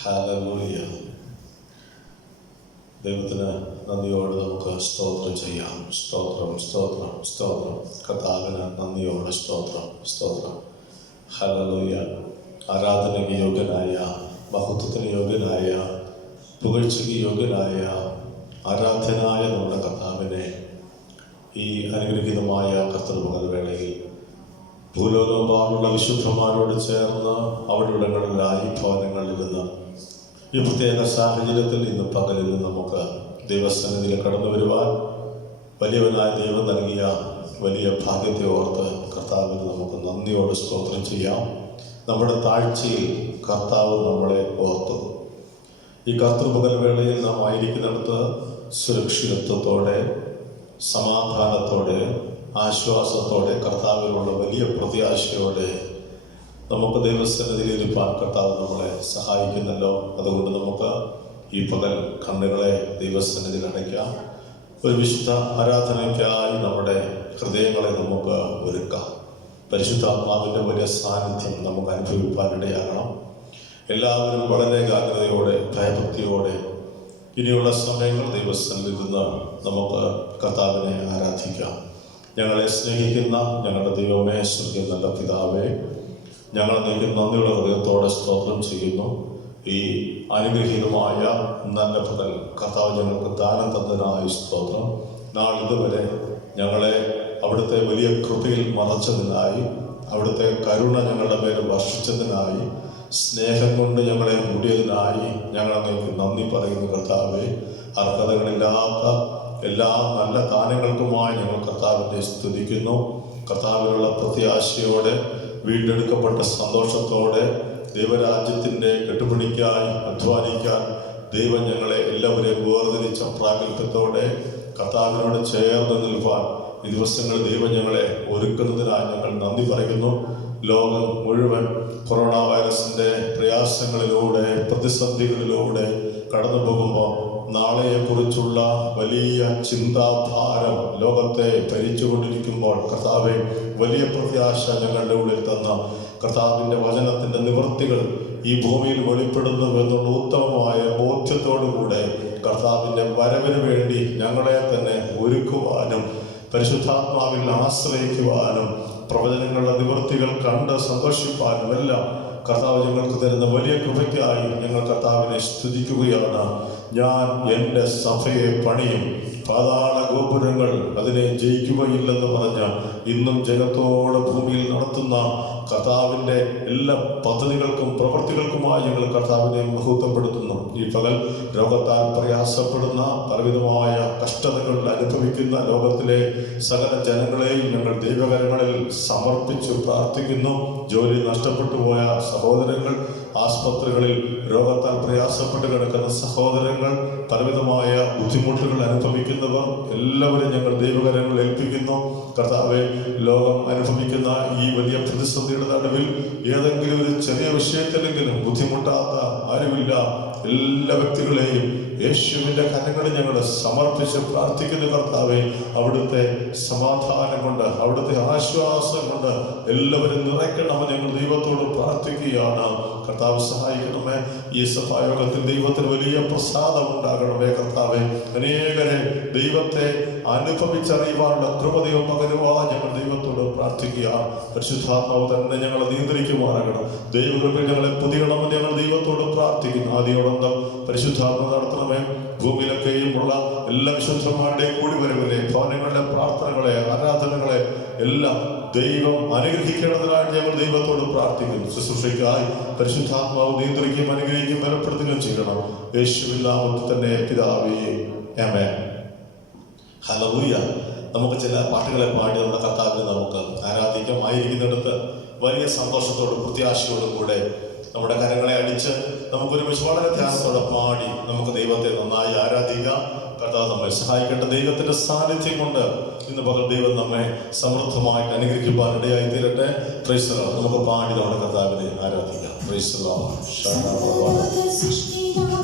Hallelujah. ദൈവത്തിന് നന്ദിയോട് നമുക്ക് സ്തോത്രം ചെയ്യാം. സ്തോത്രം, സ്തോത്രം, സ്തോത്രം. കർത്താവിന് നന്ദിയോട് സ്തോത്രം, സ്തോത്രം. ഹല്ലേലൂയ. ആരാധനയ്ക്ക് യോഗ്യനായ, മഹത്വത്തിന് യോഗ്യനായ, പുകഴ്ചയ്ക്ക് യോഗ്യനായ, ആരാധ്യനായ നമ്മുടെ കർത്താവിനെ ഈ അനുഗ്രഹീതമായ കർത്തൃപകൽ വേളയിൽ ഭൂലോകമെമ്പാടുള്ള വിശുദ്ധന്മാരോട് ചേർന്ന് അവിടെയിടങ്ങളിലായി ഭവനങ്ങളിൽ നിന്ന് ഈ പ്രത്യേക സാഹചര്യത്തിൽ ഇന്ന് പകലിൽ നമുക്ക് ദൈവസന്നിധിയിൽ കടന്നു വരുവാൻ വലിയവനായ ദൈവം നൽകിയ വലിയ ഭാഗ്യത്തെ ഓർത്ത് കർത്താവിന് നമുക്ക് നന്ദിയോട് സ്തോത്രം ചെയ്യാം. നമ്മുടെ താഴ്ചയിൽ കർത്താവ് നമ്മളെ ഓർത്തു. ഈ കർത്തൃപകൽ വേളയിൽ നാം ആയിരിക്കുന്നിടത്ത് സുരക്ഷിതത്വത്തോടെ, സമാധാനത്തോടെ, ആശ്വാസത്തോടെ, കർത്താവിനുള്ള വലിയ പ്രത്യാശയോടെ നമുക്ക് ദൈവസന്നിധിയിൽ ഇരിപ്പാൻ കർത്താവ് നമ്മളെ സഹായിക്കുന്നല്ലോ. അതുകൊണ്ട് നമുക്ക് ഈ പകൽ കണ്ണുകളെ ദൈവസന്നിധിയിൽ അടയ്ക്കാം. ഒരു വിശുദ്ധ ആരാധനയ്ക്കായി നമ്മുടെ ഹൃദയങ്ങളെ നമുക്ക് ഒരുക്കാം. പരിശുദ്ധാത്മാവിൻ്റെ വലിയ സാന്നിധ്യം നമുക്ക് അനുഭവിപ്പാനിടയാകണം. എല്ലാവരും വളരെ ജാഗ്രതയോടെ, ഭയഭക്തിയോടെ ഇനിയുള്ള സമയങ്ങൾ ദൈവസന്നിധിയിൽ നിന്ന് നമുക്ക് കർത്താവിനെ ആരാധിക്കാം. ഞങ്ങളെ സ്നേഹിക്കുന്ന ഞങ്ങളുടെ ദൈവമേ, സ്വർഗ്ഗീയ നല്ല പിതാവേ, ഞങ്ങൾ നിങ്ങൾക്ക് നന്ദിയുള്ള ഹൃദയത്തോടെ സ്തോത്രം ചെയ്യുന്നു. ഈ അനുഗ്രഹീതമായ നല്ല പകൽ കർത്താവ് ഞങ്ങൾക്ക് ദാനം തന്നതിനായി സ്തോത്രം. നാളിതുവരെ ഞങ്ങളെ അവിടുത്തെ വലിയ കൃപയിൽ മറച്ചതിനായി, അവിടുത്തെ കരുണ ഞങ്ങളുടെ മേൽ വർഷിച്ചതിനായി, സ്നേഹം കൊണ്ട് ഞങ്ങളെ മൂടിയതിനായി ഞങ്ങൾ നിങ്ങൾക്ക് നന്ദി പറയുന്നു കർത്താവേ. അർഹതകളില്ലാത്ത എല്ലാ നല്ല ദാനങ്ങൾക്കുമായി ഞങ്ങൾ കർത്താവിനെ സ്തുതിക്കുന്നു. കർത്താവിനുള്ള പ്രത്യാശയോടെ, വീണ്ടെടുക്കപ്പെട്ട സന്തോഷത്തോടെ ദൈവരാജ്യത്തിൻ്റെ കെട്ടുപിടിക്കായി അധ്വാനിക്കാൻ ദൈവം ഞങ്ങളെ എല്ലാവരെയും വേർതിരിച്ച പ്രാഗൽഭ്യത്തോടെ കർത്താവിനോട് ചേർന്ന് നിൽപ്പാൻ ഈ ദിവസങ്ങളിൽ ദൈവം ഞങ്ങളെ ഒരുക്കുന്നതിനായി ഞങ്ങൾ നന്ദി പറയുന്നു. ലോകം മുഴുവൻ കൊറോണ വൈറസിൻ്റെ പ്രയാസങ്ങളിലൂടെ, പ്രതിസന്ധികളിലൂടെ കടന്നു പോകുമ്പോൾ നാളെയെക്കുറിച്ചുള്ള വലിയ ചിന്താഭാരം ലോകത്തെ ഭരിച്ചുകൊണ്ടിരിക്കുമ്പോൾ കർത്താവെ, വലിയ പ്രത്യാശ ഞങ്ങളുടെ ഉള്ളിൽ തന്ന കർത്താവിൻ്റെ വചനത്തിൻ്റെ നിവൃത്തികൾ ഈ ഭൂമിയിൽ വെളിപ്പെടുന്നുവെന്നുള്ള ഉത്തമമായ ബോധ്യത്തോടുകൂടെ കർത്താവിൻ്റെ വരവിന് വേണ്ടി ഞങ്ങളെ തന്നെ ഒരുക്കുവാനും പരിശുദ്ധാത്മാവിൽ ആശ്രയിക്കുവാനും പ്രവചനങ്ങളുടെ നിവൃത്തികൾ കണ്ട് സന്തോഷിപ്പാനും എല്ലാം കർത്താവ് ഞങ്ങൾക്ക് തരുന്ന വലിയ കൃപയ്ക്കായി ഞങ്ങൾ കർത്താവിനെ സ്തുതിക്കുകയാണ്. ഞാൻ എൻ്റെ സഭയെ പണിയും, പാതാള ഗോപുരങ്ങൾ അതിനെ ജയിക്കുകയില്ലെന്ന് പറഞ്ഞ ഇന്നും ജനത്തോട് ഭൂമിയിൽ നടത്തുന്ന കർത്താവിൻ്റെ എല്ലാ പദ്ധതികൾക്കും പ്രവൃത്തികൾക്കുമായി ഞങ്ങൾ കർത്താവിനെ മഹത്വപ്പെടുത്തുന്നു. ഈ പകൽ രോഗത്താൽ പ്രയാസപ്പെടുന്ന, പലവിധമായ കഷ്ടതകൾ അനുഭവിക്കുന്ന ലോകത്തിലെ സകല ജനങ്ങളെയും ഞങ്ങൾ ദൈവകരങ്ങളിൽ സമർപ്പിച്ച് പ്രാർത്ഥിക്കുന്നു. ജോലി നഷ്ടപ്പെട്ടു പോയ സഹോദരങ്ങൾ, ആസ്പത്രികളിൽ രോഗത്താൽ പ്രയാസപ്പെട്ട് കിടക്കുന്ന സഹോദരങ്ങൾ, പലവിധമായ ബുദ്ധിമുട്ടുകൾ അനുഭവിക്കുന്നവർ എല്ലാവരും ഞങ്ങൾ ദൈവകരങ്ങളിൽ ഏൽപ്പിക്കുന്നു. കർത്താവെ, ലോകം അനുഭവിക്കുന്ന ഈ വലിയ പ്രതിസന്ധിയുടെ നടുവിൽ ഏതെങ്കിലും ഒരു ചെറിയ വിഷയത്തിലെങ്കിലും ബുദ്ധിമുട്ടാത്ത ആരുമില്ല. എല്ലാ വ്യക്തികളെയും യേശുവിൻ്റെ കരങ്ങളിൽ ഞങ്ങൾ സമർപ്പിച്ച് പ്രാർത്ഥിക്കുന്നു. കർത്താവെ, അവിടുത്തെ സമാധാനം കൊണ്ട്, അവിടുത്തെ ആശ്വാസം കൊണ്ട് എല്ലാവരും നിറയ്ക്കണമെന്ന് ഞങ്ങൾ ദൈവത്തോട് പ്രാർത്ഥിക്കുകയാണ്. കർത്താവ് സഹായിക്കണമേ. ഈ സഭായോഗത്തിൽ ദൈവത്തിന് വലിയ പ്രസാദം ഉണ്ടാകണമേ. കർത്താവെ, അനേകരെ ദൈവത്തെ അനുഭവിച്ചറിയുവാനുള്ള കൃപതയോ പകരുവാൻ ഞങ്ങൾ ദൈവത്തോട് പ്രാർത്ഥിക്കുക. പരിശുദ്ധാത്മാവ് തന്നെ ഞങ്ങളെ നിയന്ത്രിക്കുവാനാകണം. ദൈവകൃപയിൽ ഞങ്ങളെ പുതിയണമെന്ന് ഞങ്ങൾ ദൈവത്തോട് പ്രാർത്ഥിക്കുന്നു. ആദ്യോടൊന്നും പരിശുദ്ധാത്മാവ് നടത്തണമേ. ഭൂമിയിലൊക്കെയും ഉള്ള എല്ലാ വിശുദ്ധന്മാരുടെയും കൂടിവരവിലെ ഭവനങ്ങളുടെ പ്രാർത്ഥനകളെ, ആരാധനകളെ എല്ലാം ദൈവം അനുഗ്രഹിക്കേണ്ടതിനായിട്ട് ഞങ്ങൾ ദൈവത്തോട് പ്രാർത്ഥിക്കുന്നു. ശുശ്രൂഷയ്ക്കായി പരിശുദ്ധാത്മാവ് നിയന്ത്രിക്കുകയും അനുഗ്രഹിക്കുകയും ബലപ്പെടുത്തുകയും ചെയ്യണം. യേശുവിൻ നാമത്തിൽ തന്നെ പിതാവേ, ആമേൻ. ഹല്ലേലൂയ. നമുക്ക് ചില പാട്ടുകളെ പാടി നമ്മുടെ കർത്താവിനെ നമുക്ക് ആരാധിക്കാം. ആയിരിക്കുന്നിടത്ത് വലിയ സന്തോഷത്തോടും പ്രത്യാശയോടും കൂടെ നമ്മുടെ കരങ്ങളെ അടിച്ച് നമുക്കൊരുമിച്ച് വളരെ ധ്യാനത്തോടെ പാടി നമുക്ക് ദൈവത്തെ നന്നായി ആരാധിക്കാം. കർത്താവ് നമ്മെ സഹായിക്കേണ്ട. ദൈവത്തിൻ്റെ സാന്നിധ്യം കൊണ്ട് ഇന്ന് പകൽ ദൈവം നമ്മെ സമൃദ്ധമായിട്ട് അനുഗ്രഹിക്കാൻ ഇടയായി തീരട്ടെ. Price the Lord. നമുക്ക് പാടി നമ്മുടെ കർത്താവിനെ ആരാധിക്കാം. Price the Lord. സർവ സൃഷ്ടികളും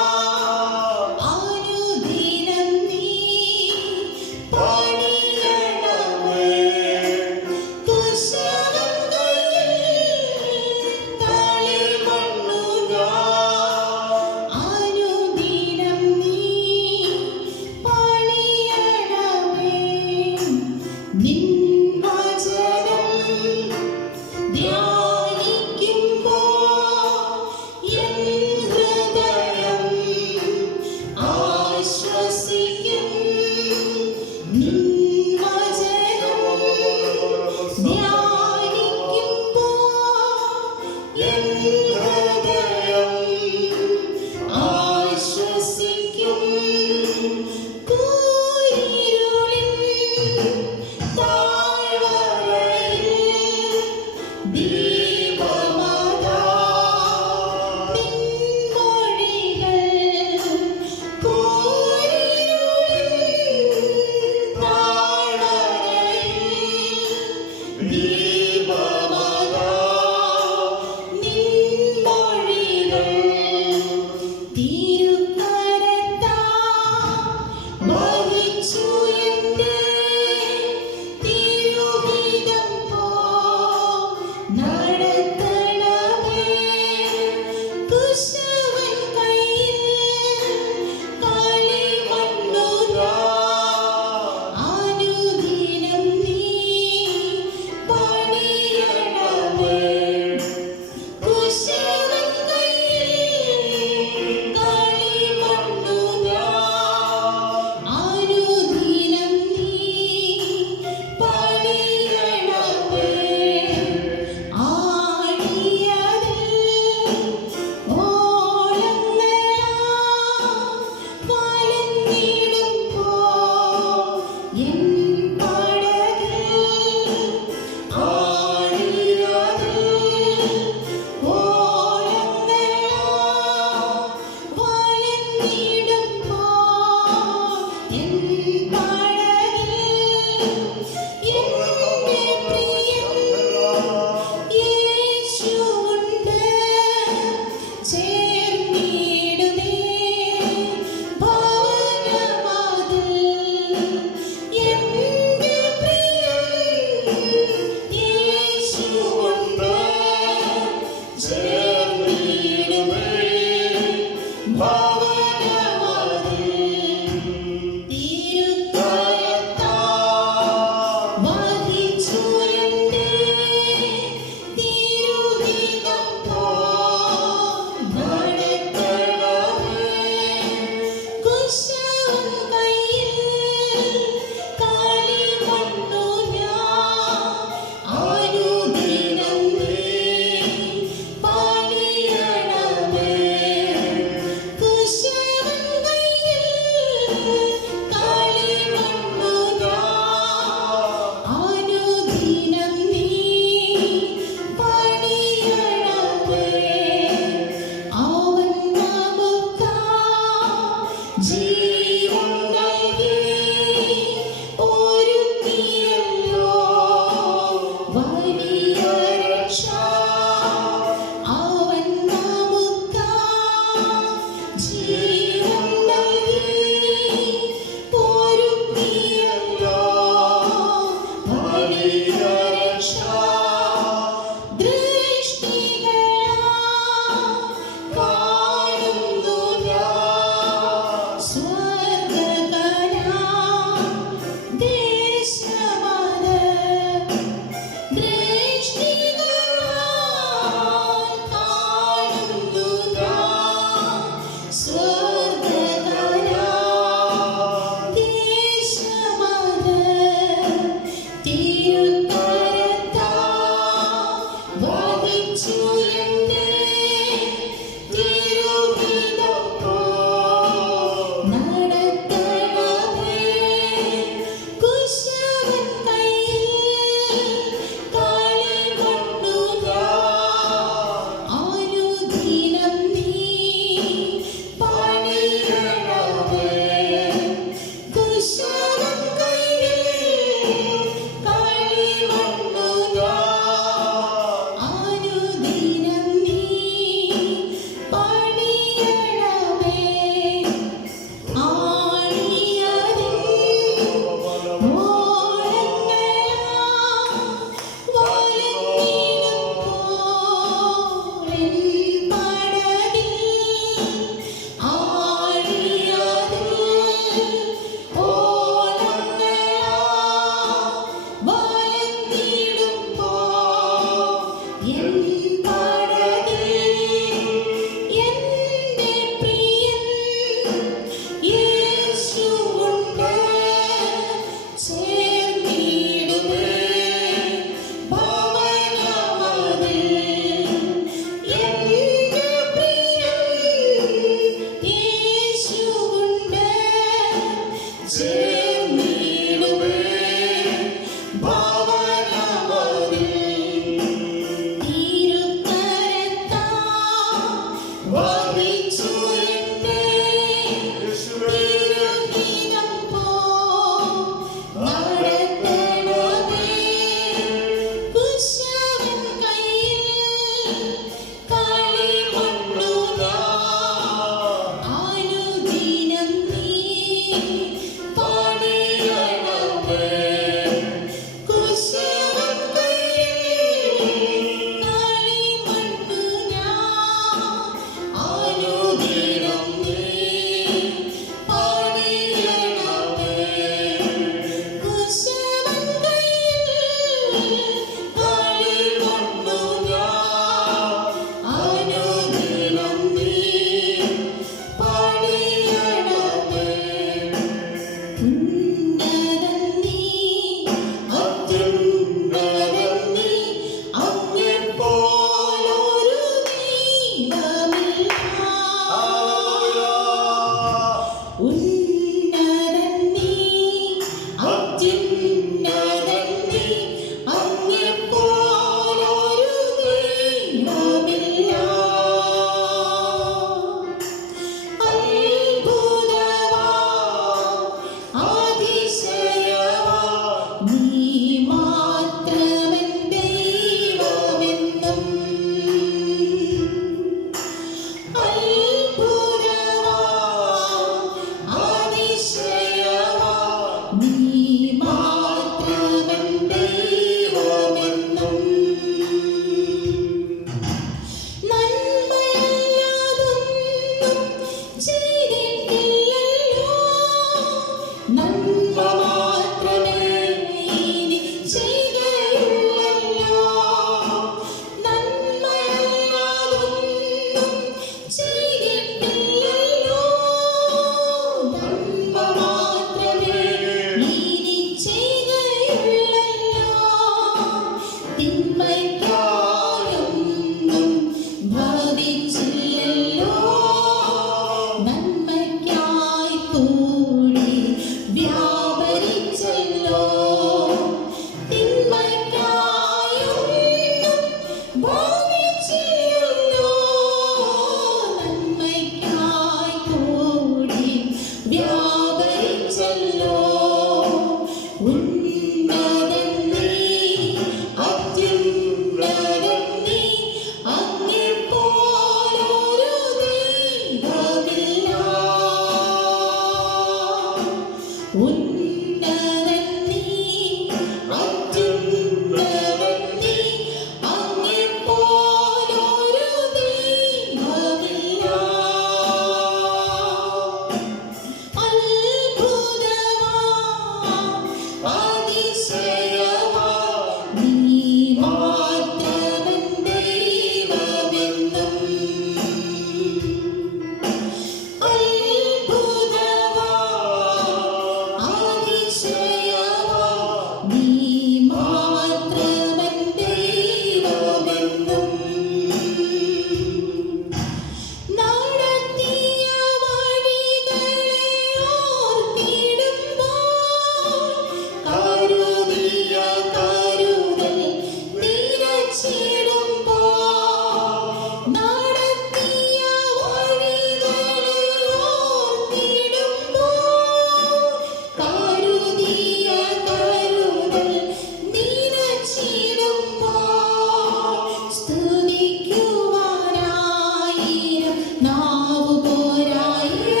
നാവു പോരായേ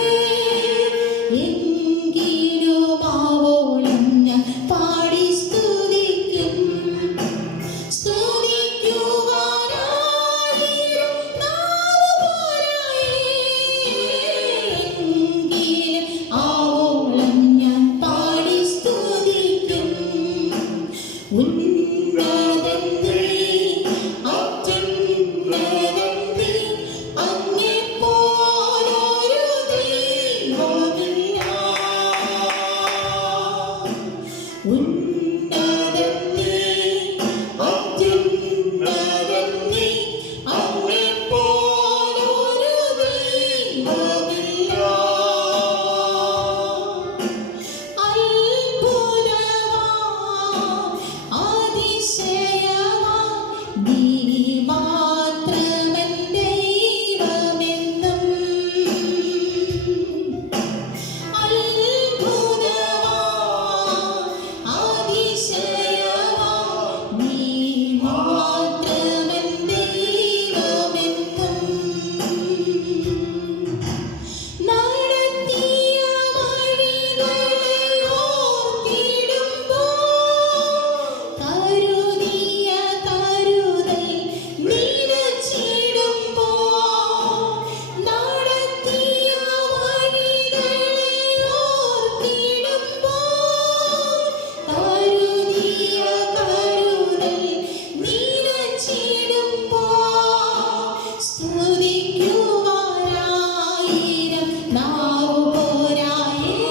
എങ്കിലും ആവോളം ഞാൻ പാടി സ്തുതിക്കും. സ്തുതിക്കുവാനായിരം നാവു പോരായേ എങ്കിലും ആവോളം ഞാൻ പാടി സ്തുതിക്കും. ഉന്നതൻ നീ, അത്യുന്നതൻ നീ, അങ്ങെപ്പോലൊരു ദൈവമില്ല. ഉന്നതൻ നീ, അത്യുന്നതൻ നീ, അങ്ങെപ്പോലൊരു ദൈവമില്ല. അത്ഭുതമാം അതിശയമാം നീ മാത്രമൻ ദൈവമെന്നും. അത്ഭുതമാം അതിശയമാം നീ മാത്രമൻ ദൈവമെന്നും. നടത്തിയ വഴികളെ ഓർത്തിടുമ്പോൾ, കരുതിയ കരുതൽ നിലച്ചിടുമ്പോൾ, നടത്തിയ വഴികളെ ഓർത്തിടുമ്പോൾ, കരുതിയ കരുതൽ നിലച്ചിടുമ്പോൾ, സ്തുതിക്കുവാനായിരം നാവു പോരായേ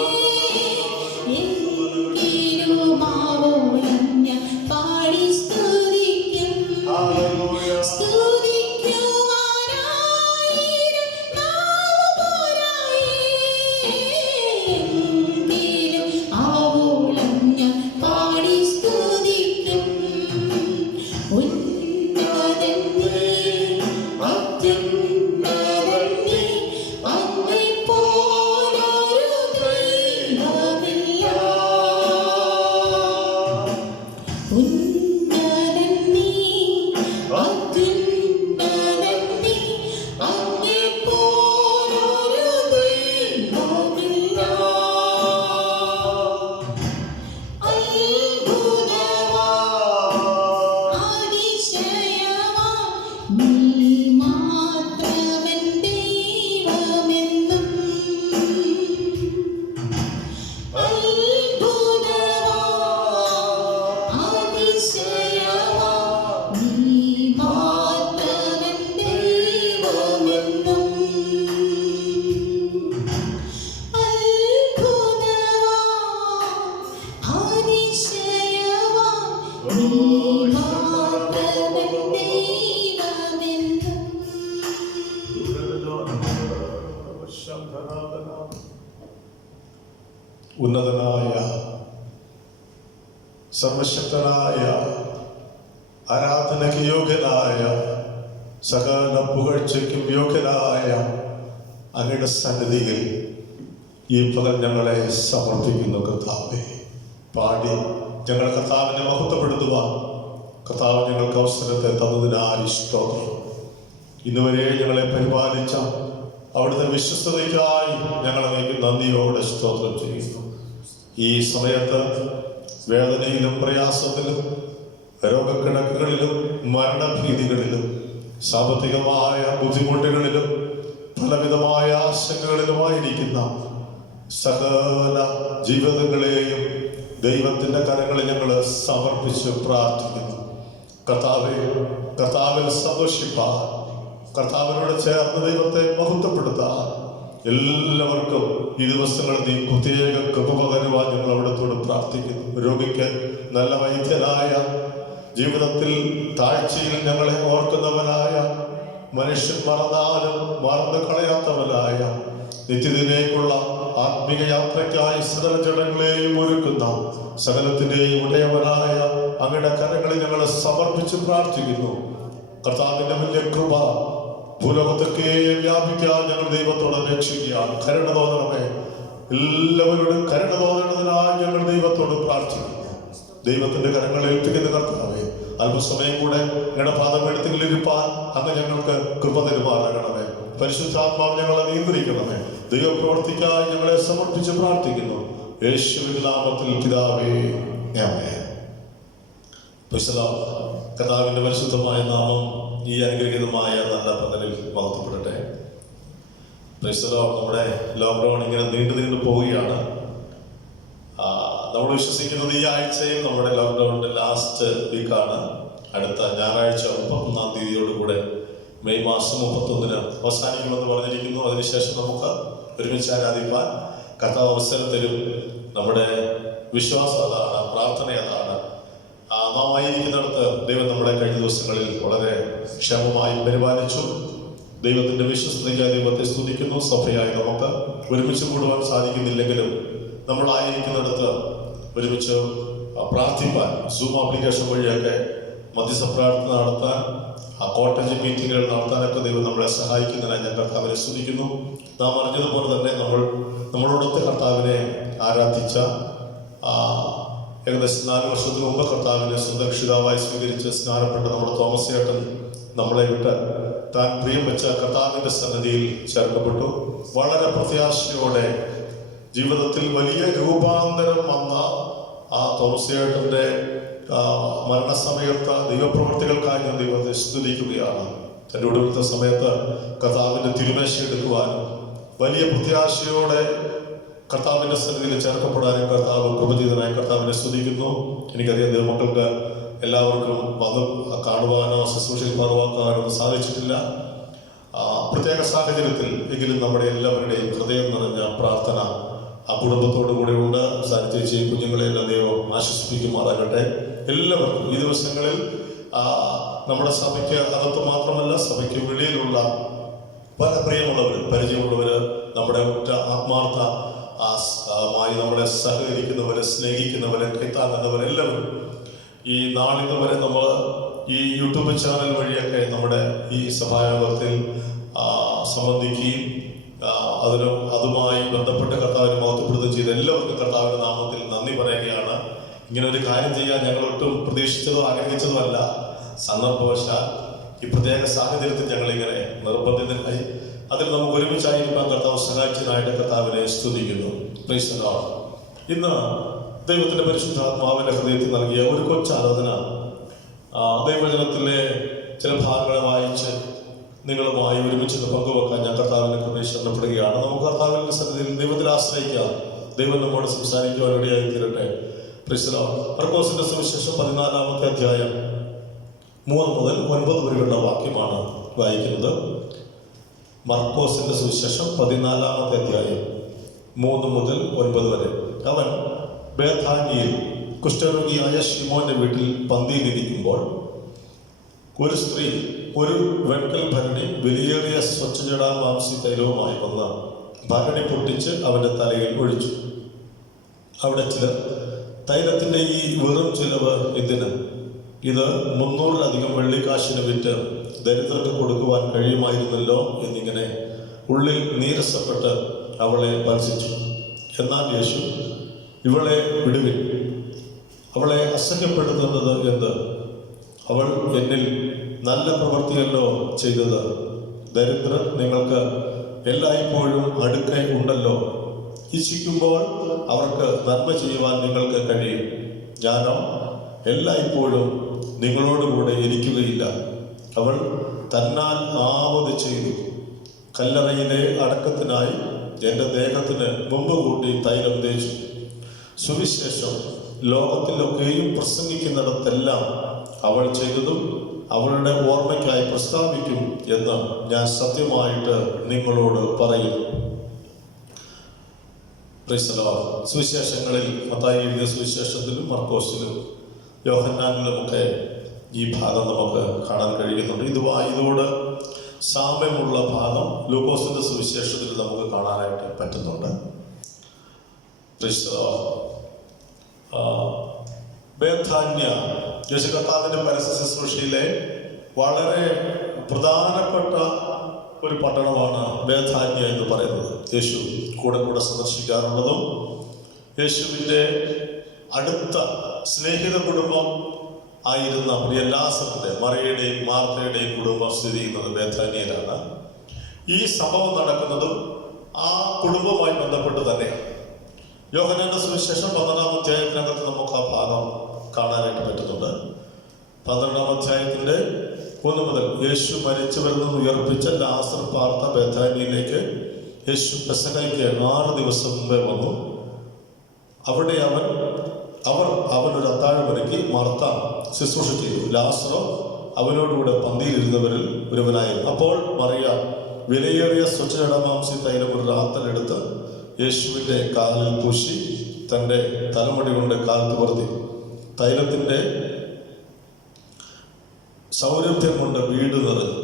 എങ്കിലും ആവോളം ഞാൻ പാടി സ്തുതിക്കും. സ്തുതിക്കുവാനായിരം നാവു പോരായേ എങ്കിലും ആവോളം ഞാൻ പാടി സ്തുതിക്കും. ഉന്നതൻ നീ, അത്യുന്നതൻ നീ, അങ്ങെപ്പോലൊരു ദൈവമില്ല. ഉന്നതൻ നീ, അത്യുന്നതൻ നീ, അങ്ങെപ്പോലൊരു ദൈവമില്ല. അത്ഭുതമാം അതിശയമാം നീ മാത്രമൻ ദൈവമെന്നും. അത്ഭുതമാം അതിശയമാം നീ മാത്രമൻ ദൈവമെന്നും. അത്ഭുതമാം അതിശയമാം നീ മാത്രമൻ ദൈവമെന്നും. ഉന്നതനായ സർവശക്തനായ ആരാധനയ്ക്ക് യോഗ്യനായ സകല പുകഴ്ചയ്ക്കും യോഗ്യനായ അങ്ങയുടെ സന്നിധിയിൽ ഈ പകൽ ഞങ്ങളെ സമർപ്പിക്കുന്നു കർത്താവേ. പാടി ഞങ്ങൾ കർത്താവിനെ മഹത്വപ്പെടുത്തുവാൻ കർത്താവ് ഞങ്ങൾക്ക് അവസരത്തെ തന്നതിനായി സ്തോത്രം. ഇന്നുവരെ ഞങ്ങളെ പരിപാലിച്ച അവിടുത്തെ വിശ്വസ്തതയ്ക്കായി ഞങ്ങൾ അങ്ങേക്ക് നന്ദിയോടെ സ്തോത്രം ചെയ്യുന്നു. ഈ സമയത്ത് വേദനയിലും പ്രയാസത്തിലും രോഗക്കിടക്കുകളിലും മരണഭീതികളിലും സാമ്പത്തികമായ ബുദ്ധിമുട്ടുകളിലും പലവിധമായ ആശങ്കകളിലുമായിരിക്കുന്ന സകല ജീവിതങ്ങളെയും ദൈവത്തിൻ്റെ കരങ്ങളിൽ ഞങ്ങൾ സമർപ്പിച്ച് പ്രാർത്ഥിക്കുന്നു. കർത്താവിൽ സന്തോഷിപ്പാൻ, കർത്താവിനോട് ചേർന്ന് ദൈവത്തെ മഹത്വപ്പെടുത്താൻ എല്ലാവർക്കും ഈ ദിവസങ്ങളിൽ നീ പ്രത്യേക കൃപ പകരുവാൻ ഞങ്ങൾ അവിടത്തോട് പ്രാർത്ഥിക്കുന്നു. രോഗിക്ക് നല്ല വൈദ്യനായ, ജീവിതത്തിൽ താഴ്ചയിൽ ഞങ്ങളെ ഓർക്കുന്നവനായ, മനുഷ്യൻ മറന്നാലും മറന്നു കളയാത്തവനായ, നിത്യത്തിലേക്കുള്ള ആത്മീയ യാത്രയ്ക്കായി സകല ജഡങ്ങളെയും ഒരുക്കുന്ന സകലത്തിൻ്റെയും ഉടയവനായ അങ്ങയുടെ കരങ്ങളിൽ ഞങ്ങളെ സമർപ്പിച്ച് പ്രാർത്ഥിക്കുന്നു. കർത്താവിൻ്റെ വലിയ കൃപ ഭൂലോകത്തൊക്കെ വ്യാപിക്കാൻ ഞങ്ങൾ ദൈവത്തോട് അപേക്ഷിക്കുകയാണ്. കരുണ തോന്നണമേ, എല്ലാവരോടും കരുണ തോന്നേണ്ടതിനായി ഞങ്ങൾ ദൈവത്തോട് പ്രാർത്ഥിക്കുന്നു. ദൈവത്തിന്റെ കരങ്ങൾ ഏൽപ്പിക്കുന്ന കർത്താവേ, അല്പസമയം കൂടെ ഞങ്ങളുടെ പാദം എടുത്തുകളിരിപ്പാൻ അങ്ങ് ഞങ്ങൾക്ക് കൃപ തരുമാറാകണമേ. പരിശുദ്ധാത്മാവ് ഞങ്ങളെ നിയന്ത്രിക്കണമേ. ദൈവപ്രവർത്തിക്കായി ഞങ്ങളെ സമർപ്പിച്ച് പ്രാർത്ഥിക്കുന്നു. യേശുവിൻ നാമത്തിൽ പിതാവേ, ആമേൻ. കർത്താവിന്റെ പരിശുദ്ധമായ നാമം ഈ അനുഗ്രഹീതമായ നല്ല പകലിൽ മഹത്വപ്പെടട്ടെ. നമ്മുടെ ലോക്ക്ഡൗൺ ഇങ്ങനെ നീണ്ടു പോവുകയാണ്. നമ്മൾ വിശ്വസിക്കുന്നത് ഈ ആഴ്ചയിൽ നമ്മുടെ ലോക്ക്ഡൗണിന്റെ ലാസ്റ്റ് വീക്കാണ്. അടുത്ത ഞായറാഴ്ച 31-ാം തീയതിയോടുകൂടെ മെയ് മാസം 31-ന് അവസാനിക്കുമെന്ന് പറഞ്ഞിരിക്കുന്നു. അതിനുശേഷം നമുക്ക് ഒരുമിച്ച് ആരാധിക്കാൻ കർത്താവ് അവസരം തരും. നമ്മുടെ വിശ്വാസം അതാണ്, പ്രാർത്ഥന അതാണ്. നാം ആയിരിക്കുന്നിടത്ത് ദൈവം നമ്മളെ കഴിഞ്ഞ ദിവസങ്ങളിൽ വളരെ ക്ഷേമമായി പരിപാലിച്ചു. ദൈവത്തിന്റെ വിശ്വസ്തതയ്ക്കായി ദൈവത്തെ സ്തുതിക്കുന്നു. സഭയായി നമുക്ക് ഒരുമിച്ച് കൂടുവാൻ സാധിക്കുന്നില്ലെങ്കിലും നമ്മളായിരിക്കുന്നിടത്ത് ഒരുമിച്ച് പ്രാർത്ഥിപ്പാൻ സൂം ആപ്ലിക്കേഷൻ വഴിയൊക്കെ മധ്യസ്ഥ പ്രാർത്ഥന നടത്താൻ, കോട്ടേജ് മീറ്റിങ്ങുകൾ നടത്താനൊക്കെ ദൈവം നമ്മളെ സഹായിക്കുന്നതിനായി ഞാൻ കർത്താവിനെ സ്തുതിക്കുന്നു. നാം അറിഞ്ഞതുപോലെ തന്നെ നമ്മളോടൊത്ത് കർത്താവിനെ ആരാധിച്ച ഏകദേശം 4 വർഷത്തിന് മുമ്പ് കർത്താവിനെ സ്വന്തം രക്ഷിതാവായി സ്വീകരിച്ച് സ്നാനപ്പെട്ട നമ്മുടെ തോമസ് ചേട്ടൻ നമ്മളെ വിട്ട് താൻ പ്രിയം വെച്ച കർത്താവിന്റെ സന്നിധിയിൽ ചേർക്കപ്പെട്ടു. വളരെ പ്രത്യാശയോടെ ജീവിതത്തിൽ വലിയ രൂപാന്തരം വന്ന ആ തോമസ് ചേട്ടന്റെ മരണസമയത്ത് ദൈവപ്രവർത്തികൾക്കായി ഞാൻ ദൈവത്തെ സ്തുതിക്കുകയാണ്. എൻ്റെ ഒടുവിലത്തെ സമയത്ത് കർത്താവിന്റെ തിരുമേശ എടുക്കുവാനും വലിയ പ്രത്യാശയോടെ കർത്താവിന്റെ സന്നിധിയിൽ ചേർക്കപ്പെടാനും കർത്താവ് കൃപചീതനായ കർത്താവിനെ സ്തുതിക്കുന്നു. എനിക്കറിയാം ദൈവമക്കൾക്ക് എല്ലാവർക്കും വന്ന് കാണുവാനോ ശുശ്രൂഷയിൽ പങ്കുവാക്കാനോ സാധിച്ചിട്ടില്ല. പ്രത്യേക സാഹചര്യത്തിൽ എങ്കിലും നമ്മുടെ എല്ലാവരുടെയും ഹൃദയം നിറഞ്ഞ പ്രാർത്ഥന ആ കുടുംബത്തോടു കൂടെ ഉണ്ട്. സാധിച്ചേച്ചി കുഞ്ഞുങ്ങളെല്ലാം ദൈവം ആശ്വസിപ്പിക്കുമാറാകട്ടെ. എല്ലാവർക്കും ഈ ദിവസങ്ങളിൽ നമ്മുടെ സഭയ്ക്ക് അകത്ത് മാത്രമല്ല സഭയ്ക്ക് വെളിയിലുള്ള പല പ്രിയമുള്ളവരും പരിചയമുള്ളവര് നമ്മുടെ ആത്മാർത്ഥമായി നമ്മളെ സഹകരിക്കുന്നവരെ, സ്നേഹിക്കുന്നവരെ, കൈത്താങ്ങുന്നവരെല്ലാവരും ഈ നാളിന്ന് വരെ നമ്മൾ ഈ യൂട്യൂബ് ചാനൽ വഴിയൊക്കെ നമ്മുടെ ഈ സഭായോഗത്തിൽ സംബന്ധിക്കുകയും അതുമായി ബന്ധപ്പെട്ട് കർത്താവിനെ മഹത്വപ്പെടുത്തുകയും ചെയ്ത എല്ലാവർക്കും കർത്താവിന്റെ നാമത്തിൽ നന്ദി പറയുകയാണ്. ഇങ്ങനെ ഒരു കാര്യം ചെയ്യാൻ ഞങ്ങൾ ഒട്ടും പ്രതീക്ഷിച്ചതോ ആഗ്രഹിച്ചതോ അല്ല. സന്ദർഭവശാൽ ഈ പ്രത്യേക സാഹചര്യത്തിൽ ഞങ്ങളിങ്ങനെ നിർബന്ധിതരായി. അതിൽ നമുക്ക് ഒരുമിച്ചായിരിക്കാൻ കർത്താവ് സഹായിച്ചതിനായിട്ട് കർത്താവിനെ സ്തുതിക്കുന്നു. Price the Lord. ഇന്ന് ദൈവത്തിന്റെ പരിശുദ്ധാത്മാവിന്റെ ഹൃദയത്തിൽ നൽകിയ ഒരു കൊച്ചാലോചന ദൈവവചനത്തിലെ ചില ഭാഗങ്ങൾ വായിച്ച് നിങ്ങളുമായി ഒരുമിച്ച് പങ്കുവെക്കാൻ ഞാൻ കർത്താവിനെ പ്രവേശിക്കപ്പെടുകയാണ്. നമുക്ക് കർത്താവിന്റെ സന്നിധിയിൽ ദൈവത്തിൽ ആശ്രയിക്കാം. ദൈവം നമ്മോട് സംസാരിക്കുവാൻ ഇടയായി തീരട്ടെ. Price the Lord. മർക്കോസിന്റെ സുവിശേഷം 14-ാമത്തെ അധ്യായം 3 മുതൽ 9 വരെയുള്ള വാക്യമാണ് വായിക്കുന്നത്. മർക്കോസിന്റെ സുവിശേഷം 14-ാമത്തെ അധ്യായം 3 മുതൽ 9 വരെ. അവൻ ബേഥാനിയിൽ കുഷ്ഠരോഗിയായ ശിമോന്റെ വീട്ടിൽ പന്തിയിലിരിക്കുമ്പോൾ ഒരു സ്ത്രീ ഒരു വെൺകൽ ഭരണി വിലയേറിയ സ്വച്ഛജടാ മാംസി തൈലവുമായി വന്ന് ഭരണി പൊട്ടിച്ച് അവന്റെ തലയിൽ ഒഴിച്ചു. അവിടെ ചിലർ തൈലത്തിന്റെ ഈ വെറും ചിലവ് എന്തിന്? ഇത് 300-ലധികം വെള്ളിക്കാശിന് വിറ്റ് ദരിദ്രർക്ക് കൊടുക്കുവാൻ കഴിയുമായിരുന്നല്ലോ എന്നിങ്ങനെ ഉള്ളിൽ നീരസപ്പെട്ട് അവളെ ഭർജിച്ചു. എന്നാൽ യേശു, ഇവളെ വിടുവിൻ, അവളെ അസഹ്യപ്പെടുത്തുന്നത് എന്ത്? അവൾ എന്നിൽ നല്ല പ്രവൃത്തിയല്ലോ ചെയ്തത്. ദരിദ്രർ നിങ്ങൾക്ക് എല്ലായ്പ്പോഴും അടുക്കെ ഉണ്ടല്ലോ. ഇച്ഛിക്കുമ്പോൾ അവർക്ക് നന്മ ചെയ്യുവാൻ നിങ്ങൾക്ക് കഴിയും. ഞാനോ എല്ലായ്പ്പോഴും നിങ്ങളോടുകൂടെ ഇരിക്കുകയില്ല. അവൾ തന്നാൽ ആവത് ചെയ്തു. കല്ലറയിലെ അടക്കത്തിനായി എൻ്റെ ദേഹത്തിന് മുമ്പ് കൂട്ടി തൈലം തേച്ചു. സുവിശേഷം ലോകത്തിലൊക്കെയും പ്രസംഗിക്കുന്നിടത്തെല്ലാം അവൾ ചെയ്തതും അവളുടെ ഓർമ്മയ്ക്കായി പ്രസ്താവിക്കും എന്ന് ഞാൻ സത്യമായിട്ട് നിങ്ങളോട് പറയുന്നു. സുവിശേഷങ്ങളിൽ മത്തായി എഴുതിയ സുവിശേഷത്തിലും മർക്കോസിലും യോഹന്നാനിലുമൊക്കെ ഈ ഭാഗം നമുക്ക് കാണാൻ കഴിയുന്നുണ്ട്. ഇതോട് സാമ്യമുള്ള ഭാഗം ലൂക്കോസിന്റെ സുവിശേഷത്തിൽ നമുക്ക് കാണാനായിട്ട് പറ്റുന്നുണ്ട്. ബേഥാന്യ യേശു കർത്താവിന്റെ പരസ്യ ശുശ്രൂഷയിലെ വളരെ പ്രധാനപ്പെട്ട ഒരു പട്ടണമാണ് ബേഥാന്യ എന്ന് പറയുന്നത്. യേശു കൂടെ സന്ദർശിക്കാറുള്ളതും യേശുവിൻ്റെ അടുത്ത സ്നേഹിത കുടുംബം ആയിരുന്ന പ്രിയ ലാസറിന്റെ, മറിയയുടെയും മാർത്തയുടെയും കുടുംബം സ്ഥിതി ചെയ്യുന്നത് ബേഥാന്യയിലാണ്. ഈ സംഭവം നടക്കുന്നതും ആ കുടുംബവുമായി ബന്ധപ്പെട്ട് തന്നെയാണ്. യോഹന്നാന്റെ സുവിശേഷം 12-ാം അധ്യായത്തിനകത്ത് നമുക്ക് ആ ഭാഗം കാണാനായിട്ട് പറ്റുന്നുണ്ട്. 12-ാം അധ്യായത്തിന്റെ 1 മുതൽ യേശു മരിച്ചവരിൽ നിന്ന് ഉയർപ്പിച്ച ലാസർ പാർത്ത ബേഥാനിയിലേക്ക് യേശു പെസഹയ്ക്ക് 6 ദിവസം മുമ്പേ വന്നു. അവിടെ അവനൊരു അത്താഴമൊരുക്കി മാർത്ത ശുശ്രൂഷ ചെയ്തു. ലാസറോ അവനോടുകൂടെ പന്തിയിലിരുന്നവരിൽ ഒരുവനായിരുന്നു. അപ്പോൾ മറിയ വിലയേറിയ സ്വച്ഛജടാമാംസി തൈലം ഒരു റാത്തലെടുത്ത് യേശുവിൻ്റെ കാലിൽ പൂശി തൻ്റെ തലമുടി കൊണ്ട് കാൽ തുവർത്തി തൈലത്തിൻ്റെ സൗരഭ്യം കൊണ്ട് വീട് നിറഞ്ഞു.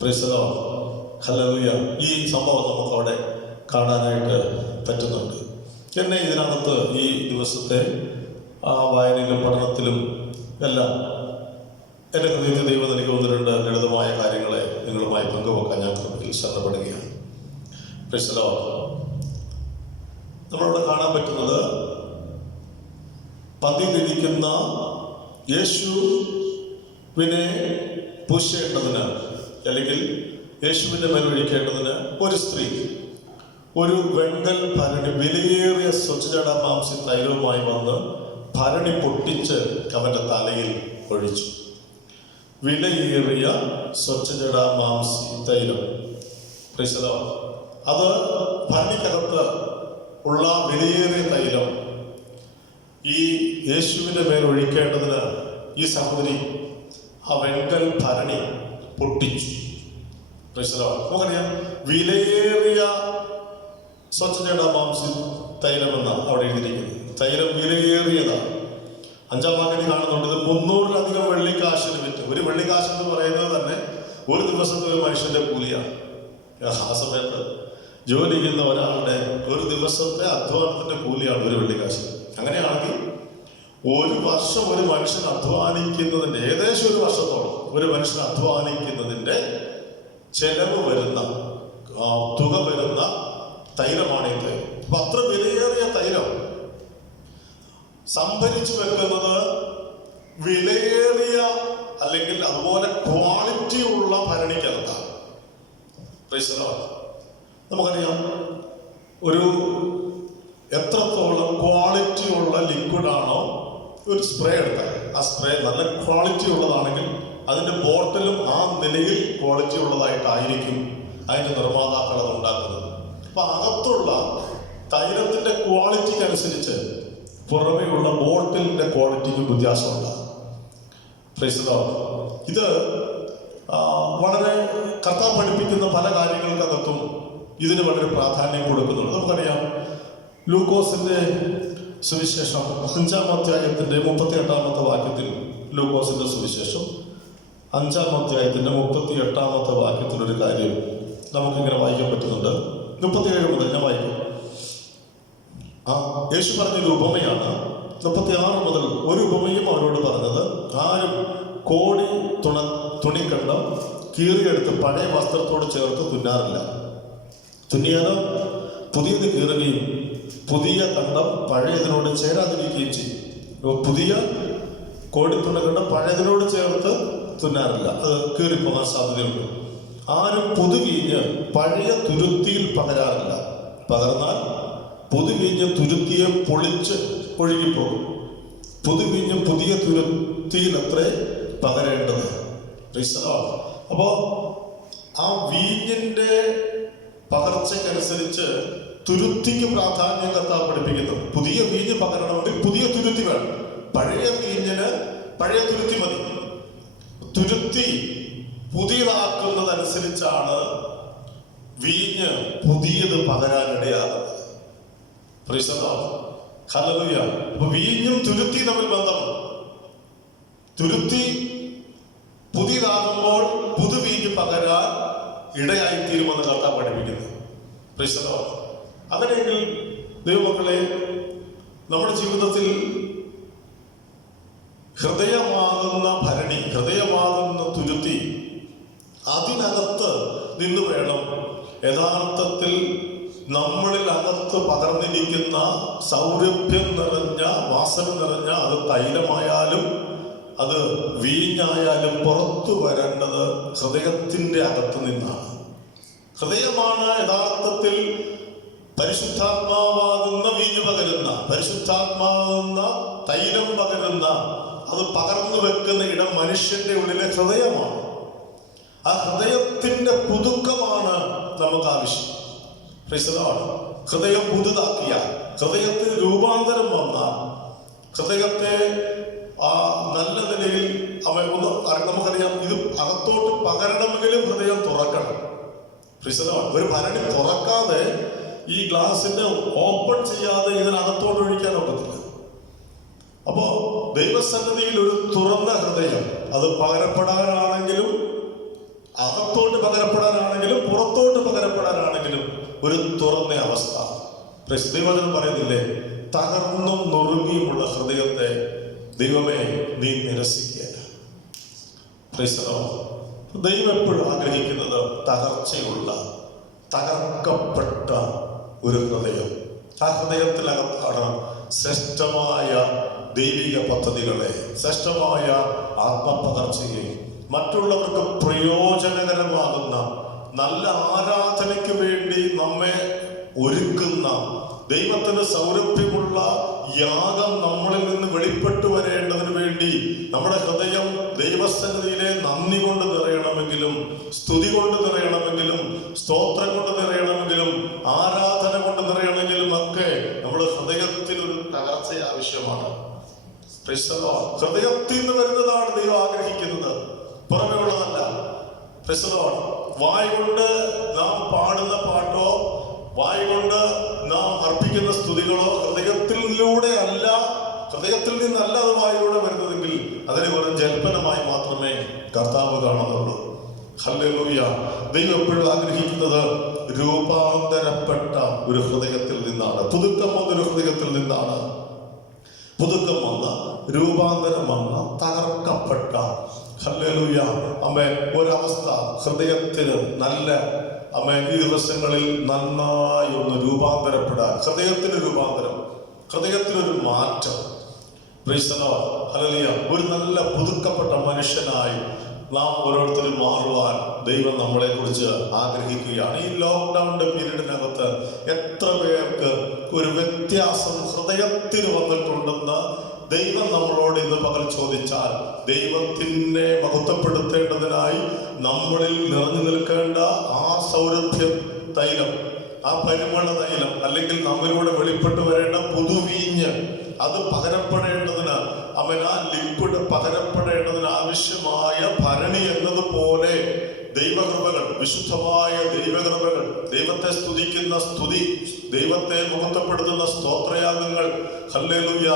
Price the Lord, hallelujah. ഈ സംഭവം നമുക്ക് അവിടെ കാണാനായിട്ട് പറ്റുന്നുണ്ട്. എന്നെ ഇതിനകത്ത് ഈ ദിവസത്തെ വായനയിലും പഠനത്തിലും എല്ലാം എൻ്റെ ഹൃദയത്തിൽ ദൈവം എനിക്ക് 1-2 ലളിതമായ കാര്യങ്ങളെ നിങ്ങളുമായി പങ്കുവെക്കാൻ ഞാൻ കൃപയിൽ ശരണപ്പെടുകയാണ്. Price the Lord. നമ്മളവിടെ കാണാൻ പറ്റുന്നത് പന്തിയിലിരിക്കുന്ന യേശുവിനെ പൂശേണ്ടതിന് അല്ലെങ്കിൽ യേശുവിൻ്റെ മേൽ ഒഴിക്കേണ്ടതിന് ഒരു സ്ത്രീ ഒരു വെങ്കൽ ഭരണി വിലയേറിയ സ്വച്ഛജടാമാംസി തൈലവുമായി വന്ന് ഭരണി പൊട്ടിച്ച് അവൻ്റെ തലയിൽ ഒഴിച്ചു. വിലയേറിയ സ്വച്ഛജടാമാംസി തൈലം, പ്രൈസ് ദി ലോർഡ്. അത് ഭരണിക്കകത്ത് ഉള്ള വിലയേറിയ തൈലം ഈ യേശുവിൻ്റെ മേൽ ഒഴിക്കേണ്ടതിന് ഈ സഹോദരി ആ വെങ്കൽ ഭരണി പൊട്ടിച്ചു. Price the Lord. നമുക്കറിയാം, വിലയേറിയ സ്വച്ഛജടാമാംസി തൈലമെന്നാണ് അവിടെ എഴുതിയിരിക്കുന്നത്. തൈലം വിലയേറിയതാണ്. 5-ാം വാക്യത്തിൽ കാണുന്നുണ്ട്, ഇത് 300-ലധികം വെള്ളിക്കാശിന് വിറ്റ്. ഒരു വെള്ളിക്കാശ് എന്ന് പറയുന്നത് തന്നെ ഒരു ദിവസത്തെ ഒരു മനുഷ്യന്റെ കൂലിയാണ്. ആ സമയത്ത് ജോലി ചെയ്യുന്ന ഒരാളുടെ ഒരു ദിവസത്തെ അധ്വാനത്തിന്റെ കൂലിയാണ് ഒരു വെള്ളിക്കാശ്. അങ്ങനെയാണെങ്കിൽ ഒരു വർഷം ഒരു മനുഷ്യൻ അധ്വാനിക്കുന്നതിന്റെ ഏകദേശം ഒരു വർഷത്തോളം ഒരു മനുഷ്യൻ അധ്വാനിക്കുന്നതിന്റെ ചെലവ് വരുന്ന തുക വരുന്ന തൈലമാണ് ഇത്. അപ്പൊ അത്ര വിലയേറിയ തൈലം സംഭരിച്ചു വെക്കുന്നത് വിലയേറിയ അല്ലെങ്കിൽ അതുപോലെ ക്വാളിറ്റി ഉള്ള ഭരണിക്കകത്താണ്. Price the Lord. നമുക്കറിയാം, ഒരു എത്രത്തോളം ക്വാളിറ്റി ഉള്ള ലിക്വിഡാണോ ഒരു സ്പ്രേ എടുത്താൽ ആ സ്പ്രേ നല്ല ക്വാളിറ്റി ഉള്ളതാണെങ്കിൽ അതിൻ്റെ ബോട്ടിലും ആ നിലയിൽ ക്വാളിറ്റി ഉള്ളതായിട്ടായിരിക്കും അതിൻ്റെ നിർമ്മാതാക്കൾ അത് ഉണ്ടാക്കുന്നത്. അപ്പൊ അകത്തുള്ള തൈലത്തിന്റെ ക്വാളിറ്റിക്ക് അനുസരിച്ച് പുറമെയുള്ള ബോട്ടിലിന്റെ ക്വാളിറ്റിക്ക് വ്യത്യാസമുണ്ടാകും. Price the Lord. ഇത് വളരെ കർത്താവ് പഠിപ്പിക്കുന്ന പല കാര്യങ്ങൾക്കകത്തും ഇതിന് വളരെ പ്രാധാന്യം കൊടുക്കുന്നുണ്ട്. നമുക്കറിയാം, ലൂക്കോസിന്റെ സുവിശേഷം 5-ാം അധ്യായത്തിന്റെ 38-ാമത്തെ വാക്യത്തിൽ, ലൂക്കോസിന്റെ സുവിശേഷം 5-ാം അധ്യായത്തിന്റെ 38-ാമത്തെ വാക്യത്തിൽ ഒരു കാര്യം നമുക്കിങ്ങനെ വായിക്കാൻ പറ്റുന്നുണ്ട്. 37 മുതൽ ഞാൻ വായിക്കും. യേശു പറഞ്ഞൊരു ഉപമയാണ്. 36 മുതൽ ഒരു ഉപമയും അവരോട് പറഞ്ഞത്, ആരും കോടി തുണിക്കണ്ടം കീറിയെടുത്ത് പഴയ വസ്ത്രത്തോട് ചേർത്ത് തുന്നാറില്ല. തുന്നിയാലോ പുതിയത് കീറുകയും പുതിയ കണ്ടം പഴയതിനോട് ചേരാതിരിക്കുകയും ചെയ്യും. പുതിയ കോടിത്തുണിക്കണ്ടം പഴയതിനോട് ചേർത്ത് തുന്നാറില്ല, അത് കീറിപ്പോകാൻ സാധ്യതയുണ്ട്. ആരും പുതുവീഞ്ഞ് പഴയ തുരുത്തിയിൽ പകരാറില്ല. പകർന്നാൽ പുതുവീഞ്ഞ് തുരുത്തിയെ പൊളിച്ച് ഒഴുകിപ്പോകും. പുതുവീഞ്ഞ് പുതിയ തുരുത്തിയിൽ അത്രേ പകരേണ്ടത്. അപ്പോ ആ വീഞ്ഞിന്റെ പകർച്ചയ്ക്കനുസരിച്ച് തുരുത്തിക്ക് പ്രാധാന്യം കർത്താവ് പഠിപ്പിക്കുന്നു. പുതിയ വീഞ്ഞ് പകരണമെങ്കിൽ പുതിയ തുരുത്തി വേണം. പഴയ വീഞ്ഞിന് പഴയ തുരുത്തി മതി. തുരുത്തി പുതിയതാക്കുന്നതനുസരിച്ചാണ് വീഞ്ഞ് പുതിയത് പകരാനിടയാകുന്നത്. ഹല്ലേലൂയ. അപ്പൊ വീഞ്ഞും തുരുത്തി തമ്മിൽ ബന്ധമുണ്ട്. തുരുത്തി പുതിയതാകുമ്പോൾ പുതുവീഞ്ഞ് പകരാൻ ഇടയായിത്തീരുമെന്ന് കർത്താവ് പഠിപ്പിക്കുന്നു. അങ്ങനെയെങ്കിൽ ദൈവമക്കളെ, നമ്മുടെ ജീവിതത്തിൽ ഹൃദയമാകുന്ന ഭരണി, ഹൃദയമാകുന്ന തുരുത്തി, അതിനകത്ത് നിന്ന് വേണം യഥാർത്ഥത്തിൽ നമ്മളിൽ അകത്ത് പകർന്നിരിക്കുന്ന സൗരഭ്യം നിറഞ്ഞ, വാസന നിറഞ്ഞ, അത് തൈലമായാലും അത് വീഞ്ഞായാലും പുറത്തു വരേണ്ടത് ഹൃദയത്തിന്റെ അകത്ത് നിന്നാണ്. ഹൃദയമാണ് യഥാർത്ഥത്തിൽ പരിശുദ്ധാത്മാവാകുന്ന വീഞ്ഞു പകരുന്ന, പരിശുദ്ധാത്മാവുന്ന തൈലം പകരുന്ന, അത് പകർന്നു വെക്കുന്ന ഇടം മനുഷ്യന്റെ ഉള്ളിലെ ഹൃദയമാണ്. ആ ഹൃദയത്തിന്റെ പുതുക്കമാണ് നമുക്ക് ആവശ്യം. ഹൃദയം പുതുതാക്കിയ, ഹൃദയത്തിൽ രൂപാന്തരം വന്ന, ഹൃദയത്തെ ആ നല്ല നിലയിൽ നമുക്കറിയാം, ഇത് അകത്തോട്ട് പകരണമെങ്കിലും ഹൃദയം തുറക്കണം. ഒരു ഭരണി തുറക്കാതെ, ഈ ഗ്ലാസിന്റെ ഓപ്പൺ ചെയ്യാതെ ഇതിനകത്തോട്ട് ഒഴിക്കാൻ ഒക്കത്തില്ല. അപ്പോ ദൈവസന്നിധിയിൽ ഒരു തുറന്ന ഹൃദയം, അത് പകരപ്പെടാനാണെങ്കിലും, അകത്തോട്ട് പകരപ്പെടാനാണെങ്കിലും, പുറത്തോട്ട് പകരപ്പെടാനാണെങ്കിലും ഒരു തുറന്ന അവസ്ഥ. ദൈവവചനം പറയുന്നില്ലേ, തകർന്നും നുറുങ്ങിയുമുള്ള ഹൃദയത്തെ ദൈവമേ നീ നിരസിക്കുക. ദൈവം എപ്പോഴും ആഗ്രഹിക്കുന്നത് തകർച്ചയുള്ള, തകർക്കപ്പെട്ട ഒരു ഹൃദയം. ആ ഹൃദയത്തിനകത്താണ് ശ്രേഷ്ഠമായ ദൈവിക പദ്ധതികളെ, ശ്രേഷ്ഠമായ ആത്മപകർച്ചയെ, മറ്റുള്ളവർക്ക് പ്രയോജനകരമാകുന്ന, നല്ല ആരാധനയ്ക്ക് വേണ്ടി നമ്മെ ഒരുക്കുന്ന, ദൈവത്തിന് സൗരഭ്യമുള്ള യാഗം നമ്മളിൽ നിന്ന് വെളിപ്പെട്ടു വരേണ്ടതിന് വേണ്ടി നമ്മുടെ ഹൃദയം ദൈവസന്നിധിയിലെ നന്ദി കൊണ്ട് നിറയണമെങ്കിലും, സ്തുതി കൊണ്ട് നിറയണമെങ്കിലും, സ്തോത്രം കൊണ്ട് നിറയണമെങ്കിലും, ആരാധന കൊണ്ട് നിറയണമെങ്കിലും ഒക്കെ നമ്മുടെ ഹൃദയത്തിൽ ഒരു തകർച്ച ആവശ്യമാണ്. ഹൃദയത്തിൽ നിന്ന് വരുന്നതാണ് ദൈവം ആഗ്രഹിക്കുന്നത്, പുറമേ ഉള്ളതല്ല. വായ് കൊണ്ട് നാം പാടുന്ന പാട്ടോ, വായ് കൊണ്ട് നാം അർപ്പിക്കുന്ന സ്തുതികളോ ഹൃദയത്തിലൂടെ അല്ല, ഹൃദയത്തിൽ നിന്നല്ല അത് വായിലൂടെ വരുന്നതെങ്കിൽ അതിനെ വെറും ജൽപ്പനമായി മാത്രമേ കർത്താവ് കാണുന്നുള്ളൂ. ഹല്ലേലൂയ. ദൈവം എപ്പോഴും ആഗ്രഹിക്കുന്നത് രൂപാന്തരപ്പെട്ട ഒരു ഹൃദയത്തിൽ നിന്നാണ്, പുതുക്കം വന്നൊരു ഹൃദയത്തിൽ നിന്നാണ്. പുതുക്കം വന്ന, രൂപാന്തരം വന്ന, തകർക്കപ്പെട്ട, ഹല്ലേലൂയ അമ്മേ, ഒരവസ്ഥ ഹൃദയത്തിന് നല്ല ഈ ദിവസങ്ങളിൽ നന്നായി ഒന്ന് രൂപാന്തരപ്പെടാൻ, ഹൃദയത്തിന് രൂപാന്തരം, ഹൃദയത്തിനൊരു മാറ്റം. ഹല്ലേലൂയ. ഒരു നല്ല പുതുക്കപ്പെട്ട മനുഷ്യനായി നാം ഓരോരുത്തരും മാറുവാൻ ദൈവം നമ്മളെ കുറിച്ച് ആഗ്രഹിക്കുകയാണ്. ഈ ലോക്ക്ഡൌണിന്റെ പീരീഡിനകത്ത് എത്ര പേർക്ക് ഒരു വ്യത്യാസം ഹൃദയത്തിന് വന്നിട്ടുണ്ടെന്ന് ദൈവം നമ്മളോട് ഇന്ന് പകൽ ചോദിച്ചാൽ, ദൈവത്തിനെ മഹത്വപ്പെടുത്തേണ്ടതിനായി നമ്മളിൽ നിറഞ്ഞു നിൽക്കേണ്ട ആ സൗരഭ്യം തൈലം, ആ പരിമള തൈലം, അല്ലെങ്കിൽ നമ്മളിലൂടെ വെളിപ്പെട്ടു വരേണ്ട പുതുവീഞ്ഞ്, അത് പകരപ്പെടേണ്ടതിന്, ആ ലിക്വിഡ് പകരപ്പെടേണ്ടതിന് ആവശ്യമായ ഭരണി എന്നതുപോലെ ദൈവകൃപകൾ, വിശുദ്ധമായ ദൈവകൃപകൾ, ദൈവത്തെ സ്തുതിക്കുന്ന സ്തുതി, ദൈവത്തെ മുഖത്തപ്പെടുത്തുന്ന സ്തോത്രയാഗങ്ങൾ, ഹല്ലേലൂയ,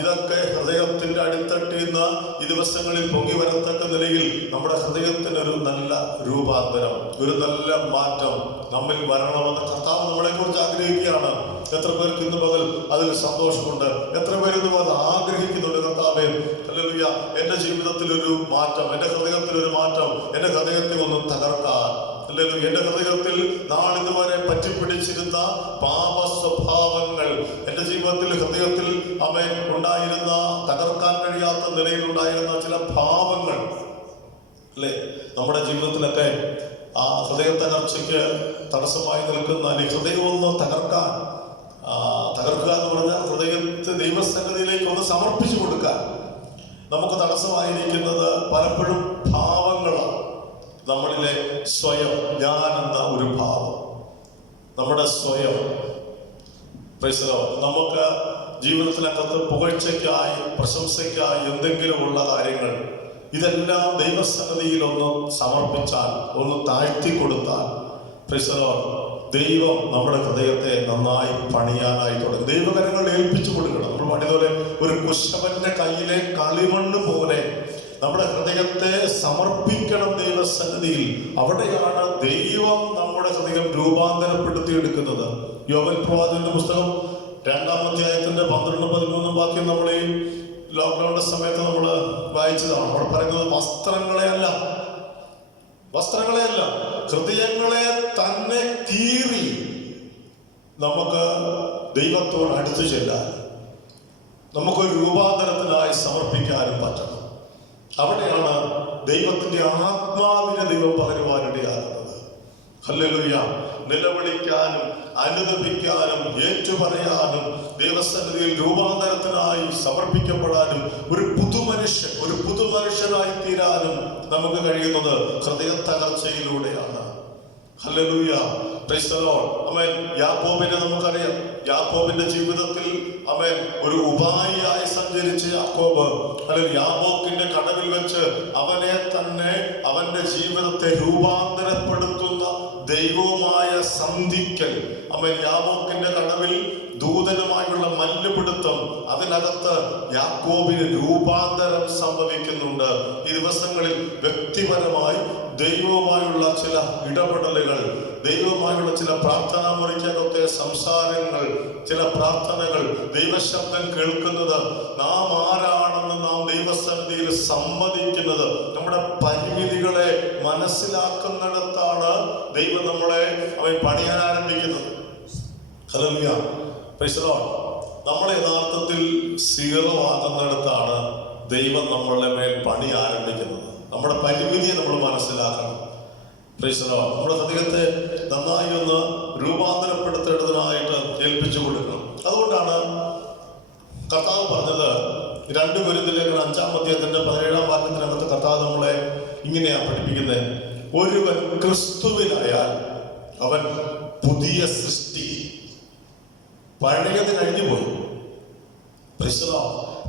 ഇതൊക്കെ ഹൃദയത്തിന്റെ അടിത്തട്ടിൽ നിന്ന് ഈ ദിവസങ്ങളിൽ പൊങ്ങി വരത്തക്ക നിലയിൽ നമ്മുടെ ഹൃദയത്തിന് ഒരു നല്ല രൂപാന്തരം, ഒരു നല്ല മാറ്റം നമ്മിൽ വരണമെന്ന് കർത്താവ് നമ്മളെ കുറിച്ച് ആഗ്രഹിക്കുകയാണ്. എത്ര പേർക്ക് ഇന്ന് പകൽ അതിൽ സന്തോഷമുണ്ട്? എത്ര പേര് ഇന്ന് പകൽ ആഗ്രഹിക്കുന്നുണ്ട്, കർത്താവേ ഹല്ലേലൂയ, എന്റെ ജീവിതത്തിൽ ഒരു മാറ്റം, എന്റെ ഹൃദയത്തിൽ ഒരു മാറ്റം, എന്റെ ഹൃദയത്തെ ഒന്ന് തകർക്കാൻ, ഹല്ലേലൂയ, എന്റെ ഹൃദയത്തിൽ നാളിതുവരെ പറ്റിപ്പിടിച്ചിരുന്ന പാപ സ്വഭാവങ്ങൾ, എന്റെ ജീവിതത്തിൽ ഹൃദയത്തിൽ ഉണ്ടായിരുന്ന, തകർക്കാൻ കഴിയാത്ത നിലയിലുണ്ടായിരുന്ന ചില ഭാവങ്ങൾ അല്ലെ, നമ്മുടെ ജീവിതത്തിലൊക്കെ ആ ഹൃദയ തകർച്ചയ്ക്ക് തടസ്സമായി നിൽക്കുന്ന, അല്ലെങ്കിൽ ഹൃദയം ഒന്ന് തകർക്കാൻ, തകർക്കുക എന്ന് പറഞ്ഞാൽ ഹൃദയത്തെ ദൈവസന്നിധിയിലേക്ക് ഒന്ന് സമർപ്പിച്ചു കൊടുക്കാൻ നമുക്ക് തടസ്സമായിരിക്കുന്നത് പലപ്പോഴും ഭാവങ്ങളാണ്. നമ്മളിലെ സ്വയം, ഞാൻ എന്ന ഒരു ഭാവം, നമ്മുടെ സ്വയം. നമുക്ക് ജീവിതത്തിനകത്ത് പുകഴ്ചയ്ക്കായി, പ്രശംസയ്ക്കായി എന്തെങ്കിലുമുള്ള കാര്യങ്ങൾ, ഇതെല്ലാം ദൈവസന്നിധിയിൽ ഒന്ന് സമർപ്പിച്ചാൽ, ഒന്ന് താഴ്ത്തി കൊടുത്താൽ, ദൈവം നമ്മുടെ ഹൃദയത്തെ നന്നായി പണിയാനായി തുടങ്ങും. ദൈവകരങ്ങൾ ഏൽപ്പിച്ചു കൊടുക്കണം. നമ്മൾ പണിതുപോലെ ഒരു കുശവന്റെ കയ്യിലെ കളിമണ്ണ് പോലെ നമ്മുടെ ഹൃദയത്തെ സമർപ്പിക്കണം ദൈവസന്നിധിയിൽ. അവിടെയാണ് ദൈവം നമ്മുടെ ഹൃദയം രൂപാന്തരപ്പെടുത്തിയെടുക്കുന്നത്. യോവേൽ പ്രവാചകന്റെ പുസ്തകം 2-ാം അധ്യായത്തിന്റെ 12-13 വാക്യം നമ്മൾ ഈ ലോക്ക്ഡൌണിന്റെ സമയത്ത് നമ്മൾ വായിച്ചതാണ്. അവിടെ പറയുന്നത് വസ്ത്രങ്ങളെയല്ല, ഹൃദയങ്ങളെ തന്നെ കീറി നമുക്ക് ദൈവത്തോട് അടുത്തു ചെല്ലാൻ, നമുക്കൊരു രൂപാന്തരത്തിനായി സമർപ്പിക്കാനും പറ്റണം. അവിടെയാണ് ദൈവത്തിന്റെ ആത്മാവിനെ ദൈവം പകരുവാനിടയാകുന്നത്. ഹല്ലേലൂയ. നിലവിളിക്കാനും അനുദപിക്കാനും ഏറ്റുപറയാനും ദൈവസന്നിധിയിൽ രൂപാന്തരത്തിനായി സമർപ്പിക്കപ്പെടാനും ഒരു പുതുമനുഷ്യനായി തീരാനും നമുക്ക് കഴിയുന്നത് ഹൃദയ തകർച്ചയിലൂടെയാണ്. Hallelujah. Praise the Lord. Amen. യാക്കോബിനെ നമുക്കറിയാം. യാക്കോബിന്റെ ജീവിതത്തിൽ ആമേൻ ഒരു ഉപായിയായി സഞ്ചരിച്ച യാക്കോബ് യാബോക്കിന്റെ കടവിൽ വെച്ച് അവനെ തന്നെ അവന്റെ ജീവിതത്തെ രൂപാന്തരപ്പെടുത്തുന്ന ദൈവവുമായ സന്ധിക്കൽ. ആമേൻ. യാബോക്കിന്റെ കടവിൽ ദൂതനുമായുള്ള മല്ലുപിടുത്തം, അതിനകത്ത് യാക്കോബിന് രൂപാന്തരം സംഭവിക്കുന്നുണ്ട്. ഈ ദിവസങ്ങളിൽ വ്യക്തിപരമായി ദൈവവുമായുള്ള ചില ഇടപെടലുകൾ, ദൈവവുമായുള്ള ചില പ്രാർത്ഥനാ മുറിക്കകത്തെ സംസാരങ്ങൾ, ചില പ്രാർത്ഥനകൾ, ദൈവശബ്ദം കേൾക്കുന്നത്, നാം ആരാണെന്ന് നാം ദൈവസന്നിധിയിൽ സമ്മതിക്കുന്നത്, നമ്മുടെ പരിമിതികളെ മനസ്സിലാക്കുന്നിടത്താണ് ദൈവം നമ്മളെ അവൻ പണിയാൻ ആരംഭിക്കുന്നത്. ഹല്ലേലൂയ. Praise the Lord. നമ്മൾ യഥാർത്ഥത്തിൽ സീറോ ആകുന്നിടത്താണ് ദൈവം നമ്മളുടെ മേൽ പണി ആരംഭിക്കുന്നത്. നമ്മുടെ പരിമിതിയെ നമ്മൾ മനസ്സിലാക്കണം. Price the Lord. നമ്മുടെ ഹൃദയത്തെ നന്നായി ഒന്ന് രൂപാന്തരപ്പെടുത്തേണ്ടതിനായിട്ട് ഏൽപ്പിച്ചു കൊടുക്കണം. അതുകൊണ്ടാണ് കർത്താവ് പറഞ്ഞത് 2 കൊരിന്ത്യർ 5-ാം അധ്യായത്തിന്റെ 17-ാം വാക്യത്തിനകത്ത് കർത്താവ് നമ്മളെ ഇങ്ങനെയാ പഠിപ്പിക്കുന്നത്: ഒരുവൻ ക്രിസ്തുവിനായാൽ അവൻ പുതിയ സൃഷ്ടി, പഴയത് കഴിഞ്ഞു പോയി.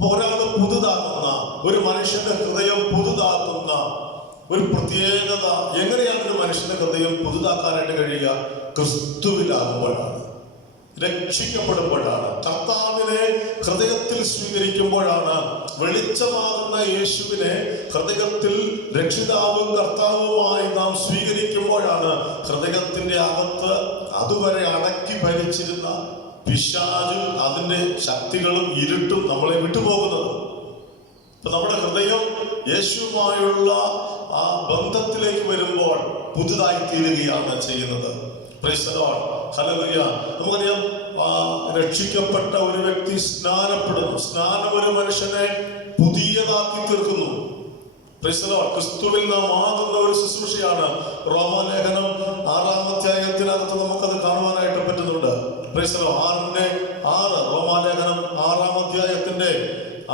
ഒരാള് പുതുതാക്കുന്ന, ഒരു മനുഷ്യന്റെ ഹൃദയം പുതുതാക്കുന്ന ഒരു പ്രത്യേകത. എങ്ങനെയാണ് ഒരു മനുഷ്യന്റെ ഹൃദയം പുതുതാക്കാനായിട്ട് കഴിയുക? ക്രിസ്തുവിലാകുമ്പോഴാണ്, രക്ഷിക്കപ്പെടുമ്പോഴാണ്, കർത്താവിനെ ഹൃദയത്തിൽ സ്വീകരിക്കുമ്പോഴാണ്, വെളിച്ചമാകുന്ന യേശുവിനെ ഹൃദയത്തിൽ രക്ഷിതാവും കർത്താവുമായി നാം സ്വീകരിക്കുമ്പോഴാണ് ഹൃദയത്തിന്റെ അകത്ത് അതുവരെ അടക്കി ഭരിച്ചിരുന്ന പിശാചും അതിന്റെ ശക്തികളും ഇരുട്ടും നമ്മളെ വിട്ടുപോകുന്നത്. ഇപ്പൊ നമ്മുടെ ഹൃദയം യേശുവുമായുള്ള ആ ബന്ധത്തിലേക്ക് വരുമ്പോൾ പുതുതായി തീരുകയാണ് ചെയ്യുന്നത്. Price the Lord. ഹല്ലേലൂയ. നമുക്കറിയാം, രക്ഷിക്കപ്പെട്ട ഒരു വ്യക്തി സ്നാനപ്പെടുന്നു. സ്നാനം ഒരു മനുഷ്യനെ പുതിയതാക്കി തീർക്കുന്നു. Price the Lord. ക്രിസ്തുവിൽ നാം ആകുന്ന ഒരു ശുശ്രൂഷയാണ്. റോമാലേഖനം 6-ാം അധ്യായത്തിനകത്ത് നമുക്കത് കാണുവാനായിട്ട് പറ്റുന്നുണ്ട്. Price the Lord. 6 റോമാലേഖനം 6-ാം അധ്യായത്തിന്റെ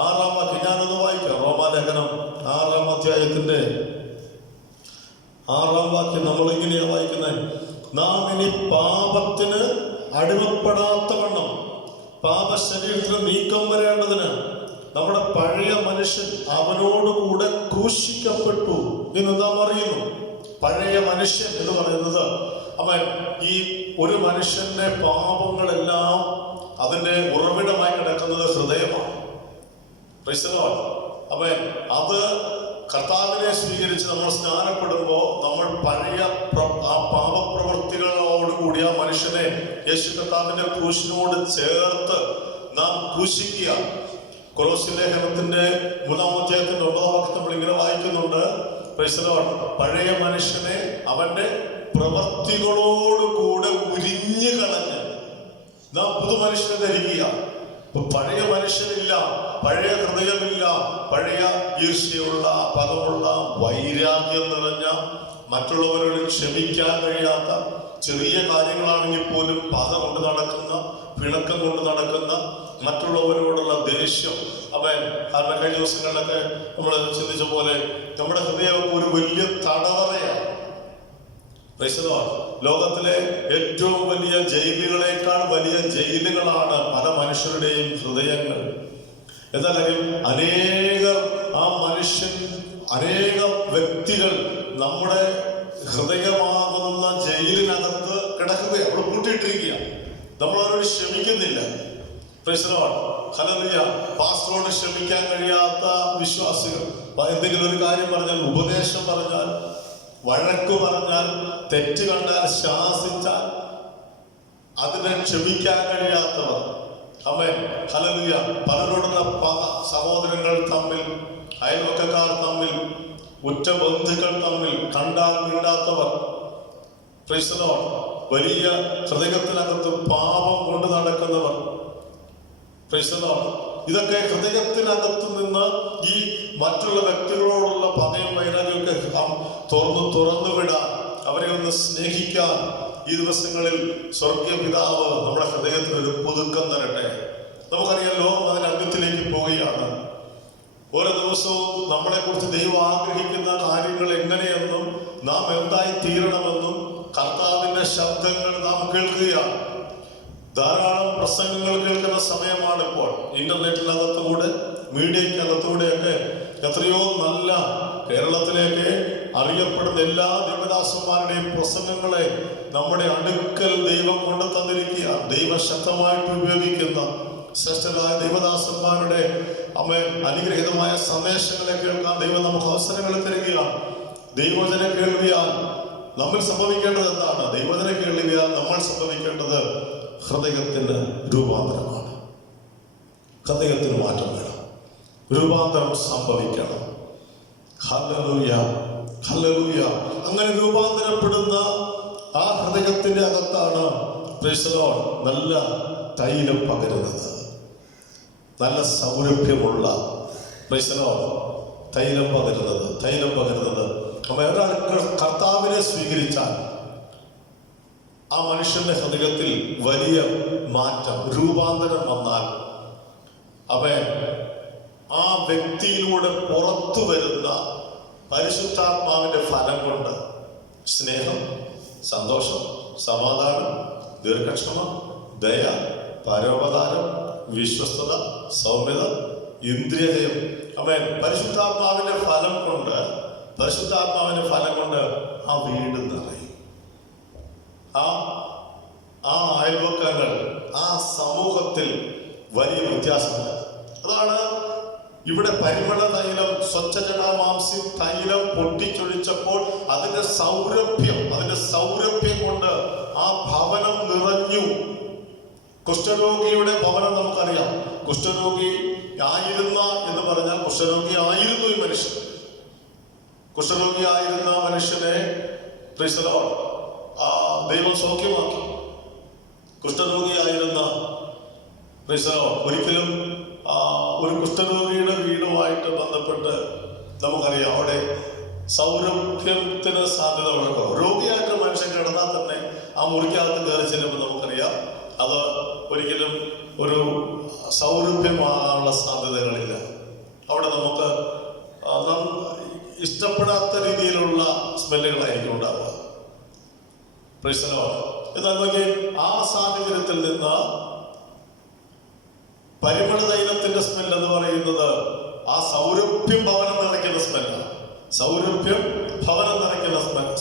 6-ാം വാക്യം ഞാനൊന്ന് വായിക്കാം. റോമാലേഖനം 6-ാം അധ്യായത്തിന്റെ 6-ാം വാക്യം നമ്മൾ ഇങ്ങനെയാ വായിക്കുന്നത്: നാം ഇനി പാപത്തിന് അടിമപ്പെടാത്തവണ്ണം പാപശരീരത്തിന് നീക്കം വരേണ്ടതിന് നമ്മുടെ പഴയ മനുഷ്യൻ അവനോടുകൂടെ ക്രൂശിക്കപ്പെട്ടു എന്ന് നാം അറിയുന്നു. പഴയ മനുഷ്യൻ എന്ന് പറയുന്നത് അവൻ ഈ ഒരു മനുഷ്യന്റെ പാപങ്ങളെല്ലാം അതിന്റെ ഉറവിടമായി കിടക്കുന്നത് ഹൃദയമാണ്. Price the Lord. അവൻ അത് കർത്താവിനെ സ്വീകരിച്ച് നമ്മൾ സ്നാനപ്പെടുമ്പോൾ നമ്മൾ പഴയ ആ പാപപ്രവൃത്തികളോടുകൂടി ആ മനുഷ്യനെ യേശു കർത്താവിന്റെ ക്രൂശിനോട് ചേർത്ത് നാം ക്രൂശിക്കുക. കൊലോസ്യ ലേഖനത്തിന്റെ 3-ാം അധ്യായത്തിന്റെ 9-ാം വാക്യം നമ്മൾ ഇങ്ങനെ വായിക്കുന്നുണ്ട്: പ്രൈസ് ദി ലോർഡ്. പഴയ മനുഷ്യനെ അവന്റെ പ്രവൃത്തികളോടുകൂടെ ഉരിഞ്ഞു കളഞ്ഞ് നാം പുതുമനുഷ്യനെ ധരിക്കുക. പഴയ മനുഷ്യനില്ല, പഴയ ഹൃദയമില്ല, പഴയ ഈർഷ്യയുള്ള, പകമുള്ള, വൈരാഗ്യം നിറഞ്ഞ, മറ്റുള്ളവരോട് ക്ഷമിക്കാൻ കഴിയാത്ത, ചെറിയ കാര്യങ്ങളാണെങ്കിൽ പോലും പക കൊണ്ട് നടക്കുന്ന, പിണക്കം കൊണ്ട് നടക്കുന്ന, മറ്റുള്ളവരോടുള്ള ദേഷ്യം. കാരണം കഴിഞ്ഞ ദിവസങ്ങളിലൊക്കെ നമ്മൾ ചിന്തിച്ച പോലെ നമ്മുടെ ഹൃദയം ഒരു വലിയ തടവറയാണ്. ലോകത്തിലെ ഏറ്റവും വലിയ ജയിലുകളേക്കാൾ വലിയ ജയിലുകളാണ് പല മനുഷ്യരുടെയും ഹൃദയങ്ങൾ. എന്തായാലും അനേക വ്യക്തികൾ നമ്മുടെ ഹൃദയമാകുന്ന ജയിലിനകത്ത് കിടക്കുകയാണ്, അവിടെ പൂട്ടിയിട്ടിരിക്കുക. നമ്മളവരോട് ക്ഷമിക്കുന്നില്ല. ഹല്ലേലൂയ. പാസ്റ്ററോട് ക്ഷമിക്കാൻ കഴിയാത്ത വിശ്വാസികൾ, എന്തെങ്കിലും ഒരു കാര്യം പറഞ്ഞാൽ, ഉപദേശം പറഞ്ഞാൽ, വഴക്ക് പറഞ്ഞാൽ, തെറ്റ് കണ്ടാൽ, ശാസിച്ചാൽ അതിനെ ക്ഷമിക്കാൻ കഴിയാത്തവർ. ആമേൻ. ഹല്ലേലൂയ. പലരോടുള്ള പക, സഹോദരങ്ങൾ തമ്മിൽ, അയൽവക്കക്കാർ തമ്മിൽ, ഉറ്റ ബന്ധുക്കൾ തമ്മിൽ, കണ്ടാൽ മിണ്ടാത്തവർ. Price the Lord. വലിയ ഹൃദയത്തിനകത്ത് പാപം കൊണ്ട് നടക്കുന്നവർ. Price the Lord. ഇതൊക്കെ ഹൃദയത്തിനകത്ത് നിന്ന് ഈ മറ്റുള്ള വ്യക്തികളോടുള്ള പകയും വൈരാഗ്യമൊക്കെ തുറന്നു വിടാൻ അവരെ ഒന്ന് സ്നേഹിക്കാൻ ഈ ദിവസങ്ങളിൽ സ്വർഗീയ പിതാവ് നമ്മുടെ ഹൃദയത്തിൽ ഒരു പുതുക്കം തരട്ടെ. നമുക്കറിയാം, ലോകം അതിന്റെ അന്ത്യത്തിലേക്ക് പോവുകയാണ്. ഓരോ ദിവസവും നമ്മളെ കുറിച്ച് ദൈവം ആഗ്രഹിക്കുന്ന കാര്യങ്ങൾ എങ്ങനെയെന്നും നാം എന്തായി തീരണമെന്നും കർത്താവിന്റെ ശബ്ദങ്ങൾ നാം കേൾക്കുകയാണ്. ധാരാളം പ്രസംഗങ്ങൾ കേൾക്കുന്ന സമയമാണ് ഇപ്പോൾ. ഇന്റർനെറ്റിനകത്തുകൂടെ, മീഡിയക്കകത്തൂടെയൊക്കെ എത്രയോ നല്ല കേരളത്തിലേക്ക് അറിയപ്പെടുന്ന എല്ലാ ദേവദാസന്മാരുടെയും പ്രസംഗങ്ങളെ നമ്മുടെ അടുക്കൽ ദൈവം കൊണ്ടു തന്നിരിക്കുക. ദൈവശക്തമായിട്ട് ഉപയോഗിക്കുന്ന ശ്രേഷ്ഠരായ ദൈവദാസന്മാരുടെ അനുഗ്രഹീതമായ സന്ദേശങ്ങളെ കേൾക്കാൻ ദൈവം നമുക്ക് അവസരങ്ങൾ തരികയാണ്. ദൈവവചന കേൾവിയാൽ നമ്മൾ സംഭവിക്കേണ്ടത് എന്താണ്? ദൈവവചന കേൾവിയാൽ നമ്മൾ സംഭവിക്കേണ്ടത് ഹൃദയത്തിന് രൂപാന്തരമാണ്. ഹൃദയത്തിന് മാറ്റം വേണം, രൂപാന്തരം സംഭവിക്കണം. Hallelujah, hallelujah. അങ്ങനെ രൂപാന്തരപ്പെടുന്ന ആ ഹൃദയത്തിന്റെ അകത്താണ് പ്രൈസ് ദി ലോർഡ് നല്ല തൈലം പകരുന്നത്. നല്ല സൗരഭ്യമുള്ള പ്രൈസ് ദി ലോർഡ് തൈലം പകരുന്നത്. ഒരാൾ കർത്താവിനെ സ്വീകരിച്ചാൽ ആ മനുഷ്യന്റെ ഹൃദയത്തിൽ വലിയ മാറ്റം, രൂപാന്തരം വന്നാൽ അവൻ ആ വ്യക്തിയിലൂടെ പുറത്തു വരുന്ന പരിശുദ്ധാത്മാവിന്റെ ഫലം കൊണ്ട് സ്നേഹം, സന്തോഷം, സമാധാനം, ദീർഘക്ഷമ, ദയ, പരോപകാരം, വിശ്വസ്തത, സൗമ്യത, ഇന്ദ്രിയജയം, പരിശുദ്ധാത്മാവിന്റെ ഫലം കൊണ്ട് ആ വീട് നിറയും. ആ അയൽവക്കങ്ങൾ, ആ സമൂഹത്തിൽ വലിയ വ്യത്യാസമുണ്ട്. അതാണ് ഇവിടെ പരിമള തൈലം, സ്വച്ഛജടാമാംസി തൈലം പൊട്ടിച്ചൊഴിച്ചപ്പോൾ അതിന്റെ സൗരഭ്യം കൊണ്ട് ആ ഭവനം നിറഞ്ഞു. കുഷ്ഠരോഗിയുടെ ഭവനം നമുക്കറിയാം. കുഷ്ഠരോഗി ആയിരുന്ന എന്ന് പറഞ്ഞാൽ കുഷ്ഠരോഗി ആയിരുന്നു ഈ മനുഷ്യൻ. കുഷ്ഠരോഗിയായിരുന്ന മനുഷ്യനെ പ്രൈസ് ദി ലോർഡ് ദൈവം സൗഖ്യമാക്കി. കുഷ്ഠരോഗിയായിരുന്ന പ്രൈസ് ദി ലോർഡ് ഒരിക്കലും ഒരു കുഷ്ഠരോഗിയുടെ വീടുമായിട്ട് ബന്ധപ്പെട്ട് നമുക്കറിയാം, അവിടെ സൗരഭ്യത്തിന് സാധ്യത വളരെ. രോഗിയായിട്ട് മനുഷ്യൻ കിടന്നാൽ തന്നെ ആ മുറിക്കകത്ത് കയറി ചെല്ലുമ്പോൾ നമുക്കറിയാം അത് ഒരിക്കലും ഒരു സൗരഭ്യമാകാനുള്ള സാധ്യതകളില്ല. അവിടെ നമുക്ക് ഇഷ്ടപ്പെടാത്ത രീതിയിലുള്ള സ്മെല്ലുകളായിരിക്കും ഉണ്ടാവുക. Price the Lord. എന്നാൽ നോക്കി, ആ സാഹചര്യത്തിൽ നിന്ന് പരിമള തൈലത്തിന്റെ സ്മെല്ല് എന്ന് പറയുന്നത് ആ സൗരഭ്യം ഭവനം നിറയ്ക്കുന്ന സ്മെല്ലാണ്.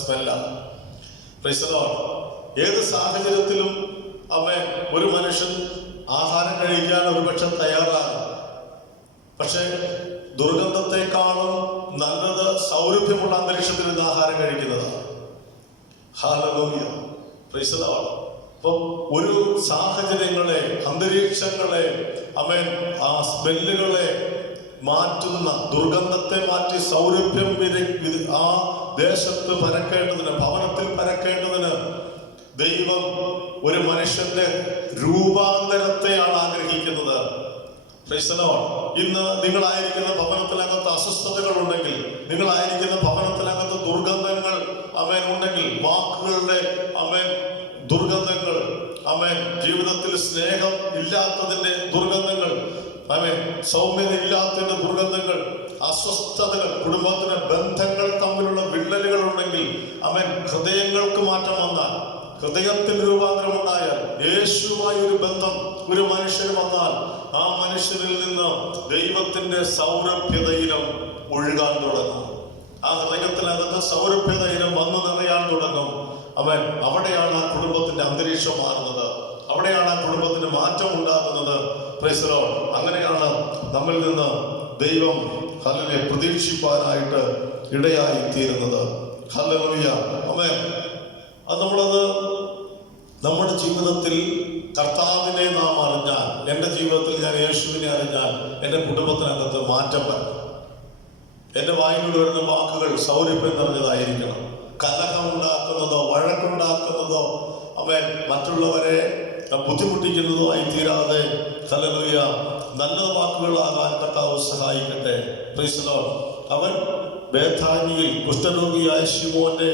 സ്മെല്ലാണ്. Price the Lord. ഏത് സാഹചര്യത്തിലും ഒരു മനുഷ്യൻ ആഹാരം കഴിക്കാൻ ഒരുപക്ഷെ തയ്യാറാകും. പക്ഷെ ദുർഗന്ധത്തെക്കാളും നല്ലത് സൗരഭ്യമുള്ള അന്തരീക്ഷത്തിൽ നിന്ന് ആഹാരം കഴിക്കുന്നതാണ്. Hallelujah, praise the Lord. അപ്പം ഒരു സാഹചര്യങ്ങളെ, അന്തരീക്ഷങ്ങളെ ആ സ്മെല്ലുകളെ മാറ്റുന്ന, ദുർഗന്ധത്തെ മാറ്റി സൗരഭ്യം ആ ദേശത്ത് പരക്കേണ്ടതിന്, ഭവനത്തിൽ പരക്കേണ്ടതിന് ദൈവം ഒരു മനുഷ്യന്റെ രൂപാന്തരത്തെയാണ് ആഗ്രഹിക്കുന്നത്. Price the Lord. ഇന്ന് നിങ്ങളായിരിക്കുന്ന ഭവനത്തിനകത്ത് അസ്വസ്ഥതകൾ ഉണ്ടെങ്കിൽ, നിങ്ങളായിരിക്കുന്ന ഭവനത്തിനകത്ത് ദുർഗന്ധങ്ങൾ ഉണ്ടെങ്കിൽ, വാക്കുകളുടെ ദുർഗന്ധങ്ങൾ, ജീവിതത്തിൽ സ്നേഹം ഇല്ലാത്തതിന്റെ ദുർഗന്ധങ്ങൾ, സൗമ്യത ഇല്ലാത്തതിന്റെ ദുർഗന്ധങ്ങൾ, അസ്വസ്ഥതകൾ, കുടുംബത്തിലെ ബന്ധങ്ങൾ തമ്മിലുള്ള വിള്ളലുകൾ ഉണ്ടെങ്കിൽ, ഹൃദയങ്ങൾക്ക് മാറ്റം വന്നാൽ, ഹൃദയത്തിൽ രൂപാന്തരം ഉണ്ടായാൽ, യേശുവായി ഒരു ബന്ധം ഒരു മനുഷ്യന് വന്നാൽ, ആ മനുഷ്യരിൽ നിന്ന് ദൈവത്തിന്റെ സൗരഭ്യതയിലും ഒഴുകാൻ തുടങ്ങും. ആ ഹൃദയത്തിനകത്ത് സൗരഭ്യതയിലും വന്നു നിറയാൻ തുടങ്ങും. അവിടെയാണ് ആ കുടുംബത്തിന്റെ അന്തരീക്ഷം മാറുന്നത്. അവിടെയാണ് ആ കുടുംബത്തിന് മാറ്റം ഉണ്ടാകുന്നത്. Price the Lord. അങ്ങനെയാണ് നമ്മിൽ നിന്ന് ദൈവം ഹല്ലേലൂയ പ്രതീക്ഷിപ്പാനായിട്ട് ഇടയായി തീരുന്നത്. ഹല്ലേലൂയ. അത് നമ്മുടെ ജീവിതത്തിൽ കർത്താവിനെ നാം അറിഞ്ഞാൽ, എൻ്റെ ജീവിതത്തിൽ ഞാൻ യേശുവിനെ അറിഞ്ഞാൽ എൻ്റെ കുടുംബത്തിനകത്ത് മാറ്റം വരണം. എൻ്റെ വായിലൂടെ വരുന്ന വാക്കുകൾ സൗരഭ്യം നിറഞ്ഞതായിരിക്കണം. കലഹമുണ്ടാക്കുന്നതോ വഴക്കുണ്ടാക്കുന്നതോ മറ്റുള്ളവരെ ബുദ്ധിമുട്ടിക്കുന്നതോ ആയി തീരാതെ ഹല്ലേലൂയ നല്ല വാക്കുകളാകാൻ കർത്താവ് സഹായിക്കട്ടെ. Price the Lord. അവൻ ബേഥാനിയിൽ കുഷ്ഠരോഗിയായ ശിമോന്റെ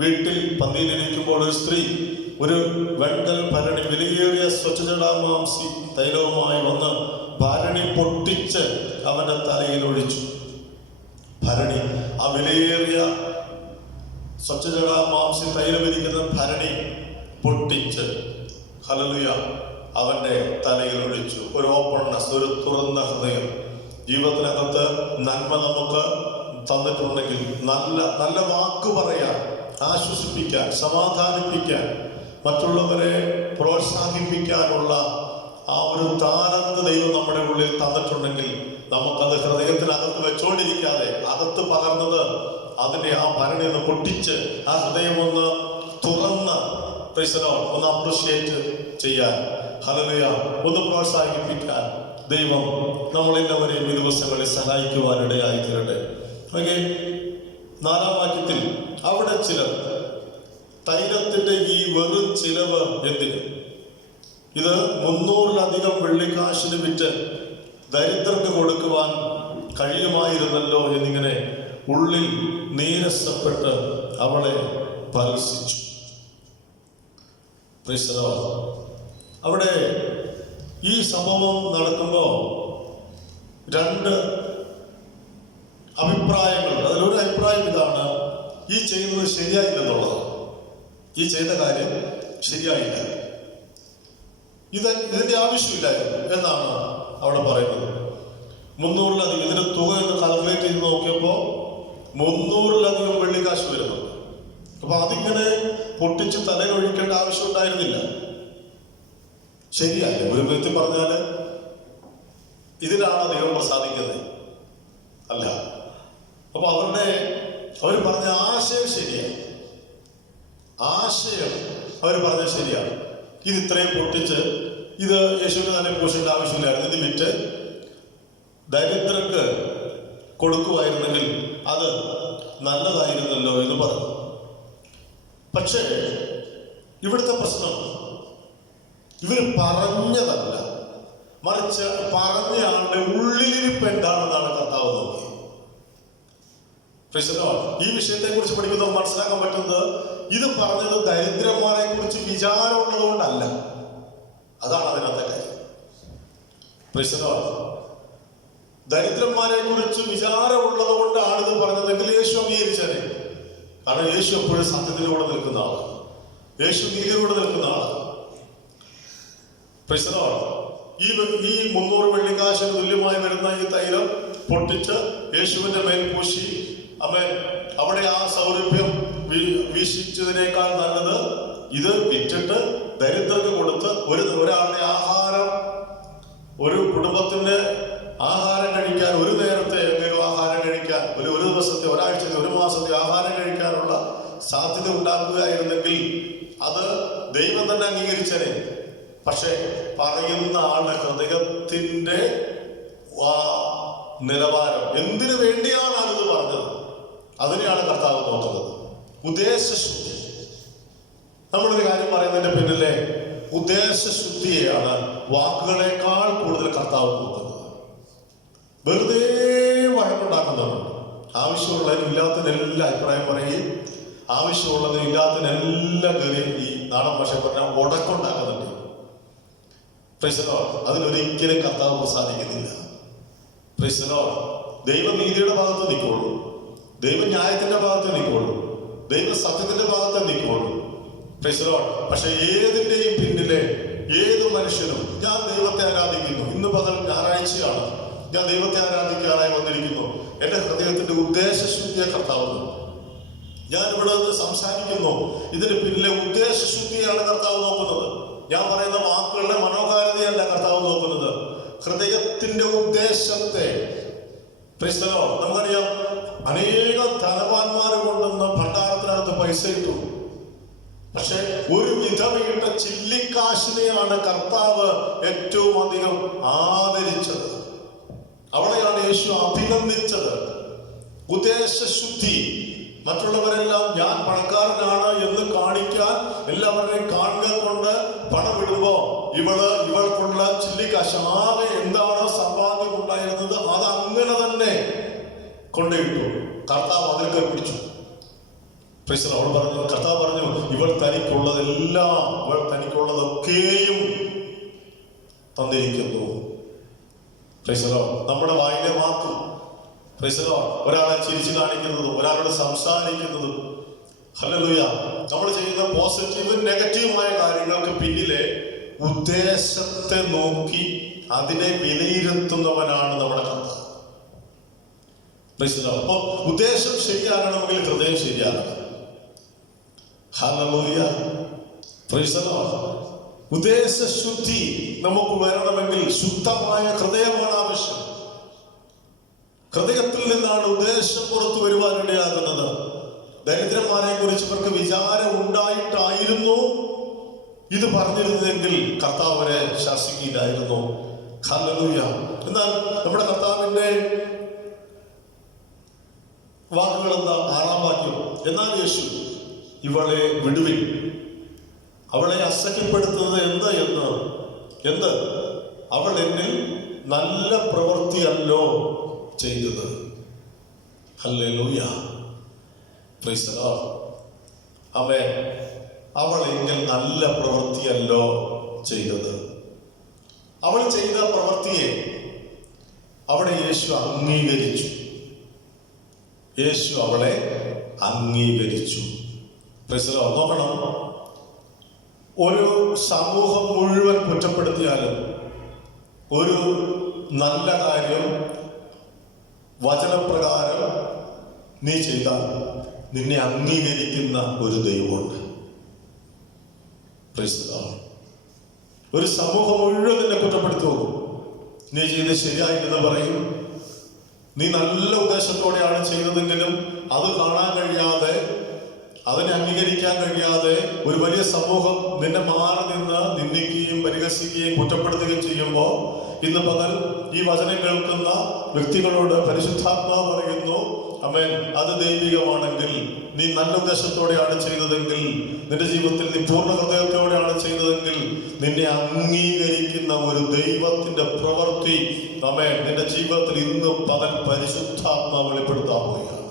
വീട്ടിൽ പന്തിയിലിരിക്കുമ്പോൾ ഒരു സ്ത്രീ ഒരു വെങ്കൽ ഭരണി വിലയേറിയ സ്വച്ഛജടാമാംസി തൈലവുമായി വന്ന് ഭരണി പൊട്ടിച്ച് അവന്റെ തലയിൽ ഒഴിച്ചു. ഭരണി, ആ വിലയേറിയ സ്വച്ഛജടാമാംസി തൈലമിരിക്കുന്ന ഭരണി പൊട്ടിച്ച് ഹല്ലേലൂയ അവന്റെ തലയിൽ ഒഴിച്ചു. ഒരു ഓപ്പൺനെസ്, ഒരു തുറന്ന ഹൃദയം. ജീവിതത്തിനകത്ത് നന്മ നമുക്ക് തന്നിട്ടുണ്ടെങ്കിൽ നല്ല നല്ല വാക്ക് പറയാൻ, ആശ്വസിപ്പിക്കാൻ, സമാധാനിപ്പിക്കാൻ, മറ്റുള്ളവരെ പ്രോത്സാഹിപ്പിക്കാനുള്ള ആ ഒരു താലന്ത് ദൈവം നമ്മുടെ ഉള്ളിൽ തന്നിട്ടുണ്ടെങ്കിൽ നമുക്കത് ഹൃദയത്തിനകത്ത് വെച്ചോണ്ടിരിക്കാതെ അകത്ത് പകർന്നത് അതിനെ ആ ഭരണി ഒന്ന് പൊട്ടിച്ച് ആ ഹൃദയം ഒന്ന് തുറന്ന് ഒന്ന് അപ്രിഷിയേറ്റ് ചെയ്യാൻ, ഹല്ലേലൂയ, ഒന്ന് പ്രോത്സാഹിപ്പിക്കാൻ ദൈവം നമ്മളെല്ലാവരെയും ഈ ദിവസങ്ങളിൽ സഹായിക്കുവാനിടയായി തീരട്ടെ. ഓക്കെ, 4-ാം വാക്യത്തിൽ അവിടെ ചിലർ തൈലത്തിന്റെ ഈ വെറും ചിലവ് എന്തിന്? ഇത് 300-ലധികം വെള്ളിക്കാശിന് വിറ്റ് ദരിദ്രർക്ക് കൊടുക്കുവാൻ കഴിയുമായിരുന്നല്ലോ എന്നിങ്ങനെ ഉള്ളിൽ നീരസപ്പെട്ട് അവളെ പരിഹസിച്ചു. അവിടെ ഈ സംഭവം നടക്കുമ്പോൾ 2 അഭിപ്രായങ്ങളുണ്ട്. അതിലൊരു അഭിപ്രായം ഇതാണ്: ഈ ചെയ്യുന്നത് ശരിയായില്ലെന്നുള്ളത്. ഈ ചെയ്ത കാര്യം ശരിയായില്ല, ഇതിന്റെ ആവശ്യമില്ലായിരുന്നു എന്നാണ് അവിടെ പറയുന്നത്. 300-ലധികം, ഇതിന്റെ തുക എന്ന് കാൽക്കുലേറ്റ് ചെയ്ത് നോക്കിയപ്പോൾ 300-ലധികം വെള്ളിക്കാശ് വരുന്നുണ്ട്. അപ്പൊ അതിങ്ങനെ പൊട്ടിച്ച് തലയിലൊഴിക്കേണ്ട ആവശ്യം ഉണ്ടായിരുന്നില്ല. ശരിയല്ല. ഒരു വിധത്തിൽ പറഞ്ഞാല് ഇതിലാണ് ദൈവം പ്രസാദിക്കുന്നത് അല്ല. അപ്പൊ അവർ പറഞ്ഞ ആശയം ശരിയാണ്. ആശയം അവർ പറഞ്ഞ ശരിയാണ്. ഇത് ഇത്രയും പൊട്ടിച്ച് ഇത് യേശുവിന് തന്നെ പോഷേണ്ട ആവശ്യമില്ലായിരുന്നു. ഇത് വിറ്റ് ദരിദ്രർക്ക് കൊടുക്കുമായിരുന്നെങ്കിൽ അത് നല്ലതായിരുന്നല്ലോ എന്ന് പറഞ്ഞു. പക്ഷേ ഇവിടുത്തെ പ്രശ്നം ഇവർ പറഞ്ഞതല്ല, മറിച്ച് പറഞ്ഞയാളുടെ ഉള്ളിലിരിപ്പ് എന്താണെന്നാണ് കർത്താവ് നോക്കിയത്. ഈ വിഷയത്തെ കുറിച്ച് പഠിക്കുമ്പോൾ മനസ്സിലാക്കാൻ പറ്റുന്നത് ഇത് പറഞ്ഞത് ദരിദ്രന്മാരെ കുറിച്ച് വിചാരമുള്ളത് കൊണ്ടല്ല. അതാണ് അതിനകത്തെ കാര്യം. ദരിദ്രന്മാരെ കുറിച്ച് വിചാരമുള്ളത് കൊണ്ടാണ് ഇത് പറഞ്ഞതെങ്കിൽ യേശു അംഗീകരിച്ചേ. കാരണം യേശു എപ്പോഴും സത്യത്തിലൂടെ നിൽക്കുന്ന ആളാണ്. യേശു നീതിയിലൂടെ നിൽക്കുന്ന ആളാണ്. ഈ 300 വെള്ളിക്കാശിന് തുല്യമായി വരുന്ന ഈ തൈലം പൊട്ടിച്ച് യേശുവിന്റെ മേൽ പൂശി അവിടെ ആ സൗരഭ്യം വീക്ഷിച്ചതിനേക്കാൾ നല്ലത് ഇത് വിറ്റിട്ട് ദരിദ്രർക്ക് കൊടുത്ത് ഒരാളുടെ ആഹാരം, ഒരു കുടുംബത്തിന്റെ ആഹാരം കഴിക്കാൻ, ഒരു നേരത്തെ എന്തെങ്കിലും ആഹാരം കഴിക്കാൻ, ഒരു ദിവസത്തെ, ഒരാഴ്ചത്തെ, ഒരു മാസത്തെ ആഹാരം കഴിക്കാനുള്ള സാധ്യത ഉണ്ടാക്കുകയായിരുന്നെങ്കിൽ അത് ദൈവം തന്നെ അംഗീകരിച്ചേ. പക്ഷെ പറയുന്ന ആളുടെ ഹൃദയത്തിന്റെ നിലവാരം, എന്തിനു വേണ്ടിയാണ് അത് പറഞ്ഞത്, അതിനെയാണ് കർത്താവ് നോക്കുന്നത്. ഉദ്ദേശശുദ്ധി. നമ്മളൊരു കാര്യം പറയുന്നതിന്റെ പിന്നിലെ ഉദ്ദേശശുദ്ധിയെയാണ് വാക്കുകളെക്കാൾ കൂടുതൽ കർത്താവ് നോക്കുന്നത്. വെറുതെ വഴക്കുണ്ടാക്കുന്നവരുണ്ട്. ആവശ്യമുള്ളതിനും ഇല്ലാത്തതിനെല്ലാം അഭിപ്രായം പറയുകയും ആവശ്യമുള്ളതിനും ഇല്ലാത്തതിനെല്ലാം കയറി ഈ നാടൻ ഭാഷ പറഞ്ഞാൽ ഉടക്കുണ്ടാക്കുന്നുണ്ട്. അതിനൊരിക്കലും കർത്താവ് പ്രസാദിക്കുന്നില്ല. ദൈവനീതിയുടെ ഭാഗത്ത് നിൽക്കുള്ളൂ, ദൈവന്യായത്തിന്റെ ഭാഗത്ത് നിൽക്കുള്ളൂ, ദൈവ സത്യത്തിന്റെ ഭാഗത്ത് നിൽക്കുള്ളൂ. പക്ഷെ ഏതിന്റെയും പിന്നിലെ ഏത് മനുഷ്യനും ഞാൻ ദൈവത്തെ ആരാധിക്കുന്നു, ഇന്ന് പകൽ ഞായറാഴ്ചയാണ്, ഞാൻ ദൈവത്തെ ആരാധിക്കാനായി വന്നിരിക്കുന്നു, എന്റെ ഹൃദയത്തിന്റെ ഉദ്ദേശശുദ്ധിയെ കർത്താവ്, ഞാൻ ഇവിടെ നിന്ന് സംസാരിക്കുന്നു, ഇതിന് പിന്നിലെ ഉദ്ദേശശുദ്ധിയാണ് കർത്താവ് നോക്കുന്നത്. ഞാൻ പറയുന്ന വാക്കുകളുടെ മനോഹാരിതയല്ല കർത്താവ് നോക്കുന്നത്, ഹൃദയത്തിന്റെ ഉദ്ദേശത്തെ. നമുക്കറിയാം, അനേക ധനവാന്മാരെ കൊണ്ടുവന്ന് ഭണ്ഡാരത്തിനകത്ത് പൈസ ഇട്ടു. പക്ഷെ ഒരു വിധവയിട്ട ചില്ലിക്കാശിനെയാണ് കർത്താവ് ഏറ്റവും അധികം ആദരിച്ചത്. അവളെയാണ് യേശു അഭിനന്ദിച്ചത്. ഉദ്ദേശശുദ്ധി. മറ്റുള്ളവരെല്ലാം ഞാൻ പണക്കാരനാണ് എന്ന് കാണിക്കാൻ എല്ലാവരെയും കാണുക കൊണ്ട് പണം ഇടുമ്പോ ഇവൾക്കുള്ള ചില്ലിക്കാശ് ആകെ എന്താണോ സമ്പാദ്യം ഉണ്ടായിരുന്നത് അത് അങ്ങനെ തന്നെ കൊണ്ടിട്ടു. കർത്താവ് അതിൽ പിടിച്ചു. അവൾ പറഞ്ഞു, കർത്താവ് പറഞ്ഞു, ഇവൾ തനിക്കുള്ളതൊക്കെയും തന്നിരിക്കുന്നു. നമ്മുടെ വായിലെ വാക്കും, ഒരാളെ ചിരിച്ചു കാണിക്കുന്നതും ഒരാളോട് സംസാരിക്കുന്നതും, ഹല്ലേലൂയ, നമ്മൾ ചെയ്യുന്ന പോസിറ്റീവും നെഗറ്റീവുമായ കാര്യങ്ങൾക്ക് പിന്നിലെ ഉദ്ദേശത്തെ നോക്കി അതിനെ വിലയിരുത്തുന്നവനാണ് നമ്മുടെ കർത്താവ്. അപ്പൊ ഉദ്ദേശം ശരിയാകണമെങ്കിൽ ഹൃദയം ശരിയാകണം. Hallelujah, praise the Lord. ഉദ്ദേശശുദ്ധി നമുക്ക് വരണമെങ്കിൽ ശുദ്ധമായ ഹൃദയമാണ് ആവശ്യം. ഹൃദയത്തിൽ നിന്നാണ് ഉദ്ദേശം പുറത്തു വരുവാനിടയാകുന്നത്. ദരിദ്രന്മാരെ കുറിച്ച് ഇവർക്ക് വിചാരം ഉണ്ടായിട്ടായിരുന്നു ഇത് പറഞ്ഞിരുന്നതെങ്കിൽ കർത്താവിനെ ശാസിക്കില്ലായിരുന്നു. ഹല്ലേലൂയ. എന്നാൽ നമ്മുടെ കർത്താവിന്റെ വാക്കുകൾ എന്താ? 6-ാം വാക്യം, എന്നാൽ യേശു ഇവളെ വിടുവിൻ, അവളെ അസഹ്യപ്പെടുത്തുന്നത് എന്ത് അവൾ എന്നിൽ നല്ല പ്രവൃത്തിയല്ലോ ചെയ്തത്. Hallelujah, praise the Lord. Amen. അവൾ എങ്കിൽ നല്ല പ്രവൃത്തിയല്ലോ ചെയ്തത്. അവൾ ചെയ്ത പ്രവൃത്തിയെ അവിടെ യേശു അംഗീകരിച്ചു. യേശു അവളെ അംഗീകരിച്ചു. Price the Lord. നോക്കണം, ഒരു സമൂഹം മുഴുവൻ കുറ്റപ്പെടുത്തിയാലും ഒരു നല്ല കാര്യം വചനപ്രകാരം നീ ചെയ്താൽ നിന്നെ അംഗീകരിക്കുന്ന ഒരു ദൈവമുണ്ട്. ഒരു സമൂഹം മുഴുവൻ നിന്നെ കുറ്റപ്പെടുത്തു, നീ ചെയ്ത് ശരിയായില്ലെന്ന് പറയും. നീ നല്ല ഉദ്ദേശത്തോടെയാണ് ചെയ്തതെങ്കിലും അത് കാണാൻ കഴിയാതെ, അതിനെ അംഗീകരിക്കാൻ കഴിയാതെ ഒരു വലിയ സമൂഹം നിന്നെ മാറി നിന്ന് നിന്ദിക്കുകയും പരിഹസിക്കുകയും കുറ്റപ്പെടുത്തുകയും ചെയ്യുമ്പോൾ ഇന്ന് പകൽ ഈ വചനം കേൾക്കുന്ന വ്യക്തികളോട് പരിശുദ്ധാത്മാവ് പറയുന്നു, ആമേൻ, അത് ദൈവികമാണെങ്കിൽ, നീ നല്ല ഉദ്ദേശത്തോടെയാണ് ചെയ്തതെങ്കിൽ, നിന്റെ ജീവിതത്തിൽ നീ പൂർണ്ണ ഹൃദയത്തോടെയാണ് ചെയ്തതെങ്കിൽ നിന്നെ അംഗീകരിക്കുന്ന ഒരു ദൈവത്തിന്റെ പ്രവൃത്തി, ആമേൻ, നിന്റെ ജീവിതത്തിൽ ഇന്ന് പകൽ പരിശുദ്ധാത്മാവ് വെളിപ്പെടുത്താൻ പോവുകയാണ്.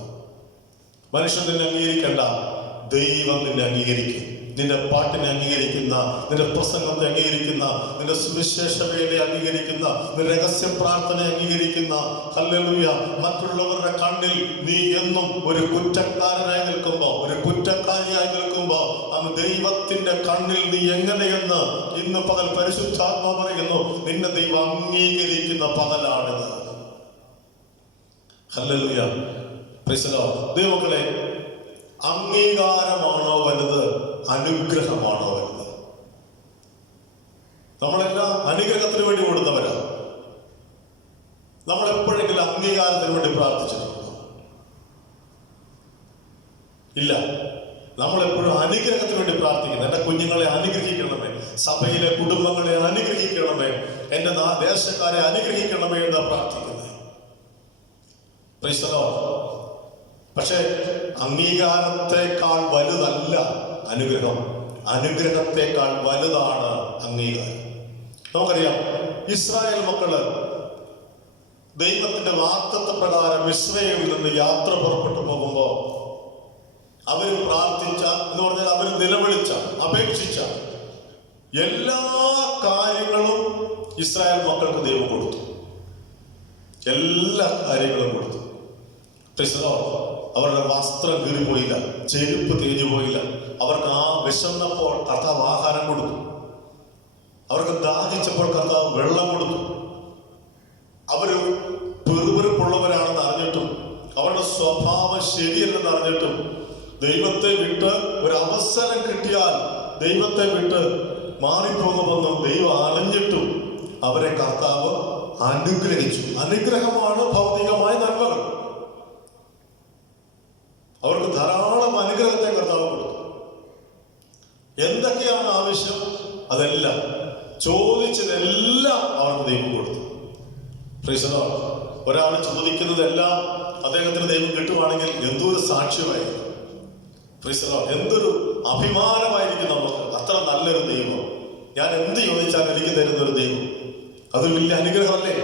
മനുഷ്യൻ നിന്നെ അംഗീകരിക്കണ്ട, ദൈവം നിന്നെ അംഗീകരിക്കും. നിന്റെ പാട്ടിനെ അംഗീകരിക്കുന്ന, നിന്റെ പ്രസംഗത്തെ അംഗീകരിക്കുന്ന, നിന്റെ സുവിശേഷ വേലയെ അംഗീകരിക്കുന്ന, നിന്റെ രഹസ്യ പ്രാർത്ഥന അംഗീകരിക്കുന്ന, ഹല്ലേലൂയ, മറ്റുള്ളവരുടെ കണ്ണിൽ നീ എന്നും ഒരു കുറ്റക്കാരനായി നിൽക്കുമ്പോ, ഒരു കുറ്റക്കാരിയായി നിൽക്കുമ്പോ അന്ന് ദൈവത്തിന്റെ കണ്ണിൽ നീ എങ്ങനെയെന്ന് ഇന്ന് പകൽ പരിശുദ്ധാത്മാവ് പറയുന്നു, നിന്നെ ദൈവം അംഗീകരിക്കുന്ന പകലാണിത്. Hallelujah, praise the Lord. ദൈവമക്കളെ, അംഗീകാരമാണോ വലുത്, അനുഗ്രഹമാണോ വലുത്? നമ്മളെല്ലാം അനുഗ്രഹത്തിന് വേണ്ടി ഓടുന്നവരാ. നമ്മൾ എപ്പോഴെങ്കിലും അംഗീകാരത്തിന് വേണ്ടി പ്രാർത്ഥിച്ചിട്ടുണ്ടോ? ഇല്ല. നമ്മളെപ്പോഴും അനുഗ്രഹത്തിന് വേണ്ടി പ്രാർത്ഥിക്കുന്നത്, എന്റെ കുഞ്ഞുങ്ങളെ അനുഗ്രഹിക്കണമേ, സഭയിലെ കുടുംബങ്ങളെ അനുഗ്രഹിക്കണമേ, എന്റെ ദേശക്കാരെ അനുഗ്രഹിക്കണമേ എന്ന് പ്രാർത്ഥിക്കുന്നത്. Price the Lord. പക്ഷെ അംഗീകാരത്തെക്കാൾ വലുതല്ല അനുഗ്രഹം, അനുഗ്രഹത്തെക്കാൾ വലുതാണ് അംഗീകാരം. നമുക്കറിയാം, ഇസ്രായേൽ മക്കള് ദൈവത്തിന്റെ വാഗ്ദത്ത പ്രകാരം ഇസ്രായേലിൽ നിന്ന് യാത്ര പുറപ്പെട്ടു പോകുമ്പോ അവർ പ്രാർത്ഥിച്ച എന്ന് പറഞ്ഞാൽ അവർ നിലവിളിച്ച, അപേക്ഷിച്ച എല്ലാ കാര്യങ്ങളും ഇസ്രായേൽ മക്കൾക്ക് ദൈവം കൊടുത്തു. എല്ലാ കാര്യങ്ങളും കൊടുത്തു. അവരുടെ വസ്ത്രം കീറിപ്പോയില്ല, ചെരുപ്പ് തേഞ്ഞു പോയില്ല. അവർക്ക് വിശന്നപ്പോൾ കർത്താവ് ആഹാരം കൊടുത്തു. അവർക്ക് ദാഹിച്ചപ്പോൾ കർത്താവ് വെള്ളം കൊടുത്തു. അവര് പെറുപെറുപ്പുള്ളവരാണെന്ന് അറിഞ്ഞിട്ടും അവരുടെ സ്വഭാവം ശരിയല്ലെന്ന് അറിഞ്ഞിട്ടും ദൈവത്തെ വിട്ട് ഒരു അവസരം കിട്ടിയാൽ ദൈവത്തെ വിട്ട് മാറിപ്പോകുമെന്ന് ദൈവം അറിഞ്ഞിട്ടും അവരെ കർത്താവ് അനുഗ്രഹിച്ചു. അനുഗ്രഹമാണ് ഭൗതികമായ നന്മകൾ. അവർക്ക് ധാരാളം അനുഗ്രഹത്തെ കർത്താവ് കൊടുത്തു. എന്തൊക്കെയാണ് ആവശ്യം അതെല്ലാം, ചോദിച്ചതെല്ലാം അവർക്ക് ദൈവം കൊടുത്തു. Price the Lord. ഒരാൾ ചോദിക്കുന്നതെല്ലാം അദ്ദേഹത്തിന് ദൈവം കിട്ടുവാണെങ്കിൽ എന്തൊരു സാക്ഷ്യമായിരിക്കും. Price the Lord. എന്തൊരു അഭിമാനമായിരിക്കും നമുക്ക്. അത്ര നല്ലൊരു ദൈവം, ഞാൻ എന്ത് ചോദിച്ചാലും എനിക്ക് തരുന്നൊരു ദൈവം, അത് വലിയ അനുഗ്രഹമല്ലേ?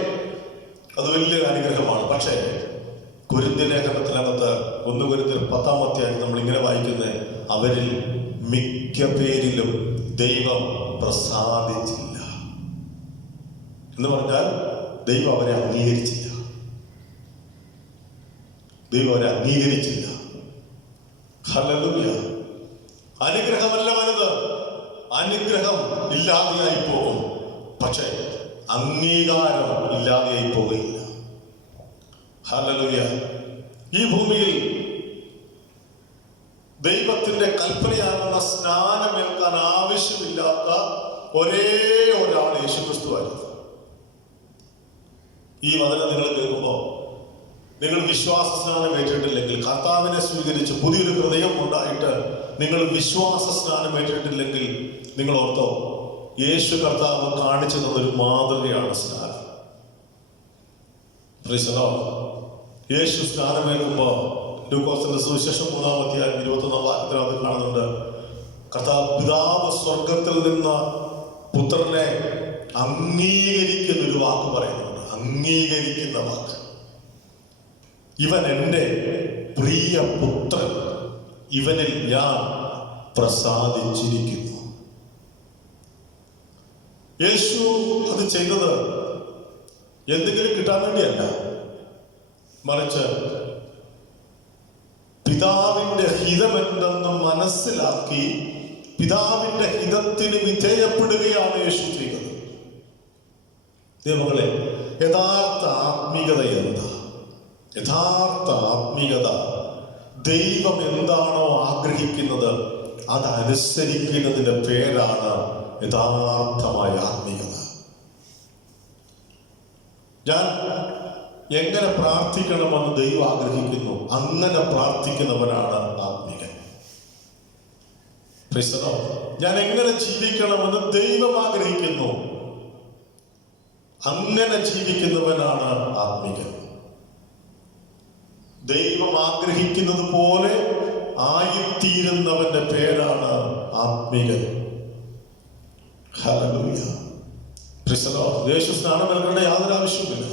അത് വലിയൊരു അനുഗ്രഹമാണ്. പക്ഷേ കൊരിന്ത്യ ലേഖനത്തിനകത്ത് 1 കൊരിന്ത്യർ 10-ാം അധ്യായം നമ്മൾ ഇങ്ങനെ വായിക്കുന്നത്, അവരിൽ മിക്ക പേരിലും ദൈവം പ്രസാദിച്ചില്ല എന്ന് പറഞ്ഞാൽ ദൈവം അവരെ അംഗീകരിച്ചില്ല. ഹല്ലേലൂയ. അനുഗ്രഹമല്ല വലുത്, അനുഗ്രഹം ഇല്ലാതെയായി പോകും, പക്ഷേ അംഗീകാരം ഇല്ലാതെയായി പോവുകയില്ല. ഹല്ലേലൂയ. ഈ ഭൂമിയിൽ ദൈവത്തിന്റെ കൽപ്പനയാകുന്ന സ്നാനമേൽക്കാൻ ആവശ്യമില്ലാത്ത ഒരേ ഒരാൾ യേശുക്രിസ്തുവായിരുന്നു. ഈ വചനം നിങ്ങൾ കേൾക്കുമ്പോൾ നിങ്ങൾ വിശ്വാസ സ്നാനം ഏറ്റിട്ടില്ലെങ്കിൽ, കർത്താവിനെ സ്വീകരിച്ച് പുതിയൊരു ഹൃദയം ഉണ്ടായിട്ട് നിങ്ങൾ വിശ്വാസ സ്നാനം ഏറ്റിട്ടില്ലെങ്കിൽ, നിങ്ങൾ ഓർത്തോ, യേശു കർത്താവ് കാണിച്ചു തന്നൊരു മാതൃകയാണ് സ്നാനം. യേശു സ്നാനമേൽക്കുമ്പോൾ ലൂക്കോസിന്റെ സുവിശേഷം 3-ാം അധ്യായം 21-ാം വാക്യത്തിനകത്ത് കാണുന്നുണ്ട്, കർത്താവ് പിതാവ് സ്വർഗത്തിൽ നിന്ന് പുത്രനെ അംഗീകരിക്കുന്ന ഒരു വാക്ക് പറയുന്നുണ്ട്. അംഗീകരിക്കുന്ന വാക്ക്. ഇവൻ എൻ്റെ പ്രിയ പുത്രൻ, ഇവനിൽ ഞാൻ പ്രസാദിച്ചിരിക്കുന്നു. യേശു അത് ചെയ്തത് എന്തെങ്കിലും കിട്ടാൻ വേണ്ടിയല്ല, മറിച്ച് പിതാവിന്റെ ഹിതമെന്തെന്ന് മനസ്സിലാക്കി പിതാവിന്റെ ഹിതത്തിന് വിധേയപ്പെടുകയാണ് യേശു ചെയ്തത്. ദൈവമക്കളെ, യഥാർത്ഥ ആത്മീയത എന്താ? യഥാർത്ഥ ആത്മീയത ദൈവം എന്താണോ ആഗ്രഹിക്കുന്നത് അതനുസരിക്കുന്നതിന്റെ പേരാണ് യഥാർത്ഥമായ ആത്മീയത. ഞാൻ എങ്ങനെ പ്രാർത്ഥിക്കണമെന്ന് ദൈവം ആഗ്രഹിക്കുന്നു, അങ്ങനെ പ്രാർത്ഥിക്കുന്നവനാണ് ആത്മീയൻ. ഞാൻ എങ്ങനെ ജീവിക്കണമെന്ന് ദൈവം ആഗ്രഹിക്കുന്നു, അങ്ങനെ ജീവിക്കുന്നവനാണ് ആത്മീയൻ. ദൈവം ആഗ്രഹിക്കുന്നത് പോലെ ആയിത്തീരുന്നവന്റെ പേരാണ് ആത്മീയൻ. ഹല്ലേലൂയ. യേശു സ്നാനം നൽകേണ്ട യാതൊരു ആവശ്യമില്ല,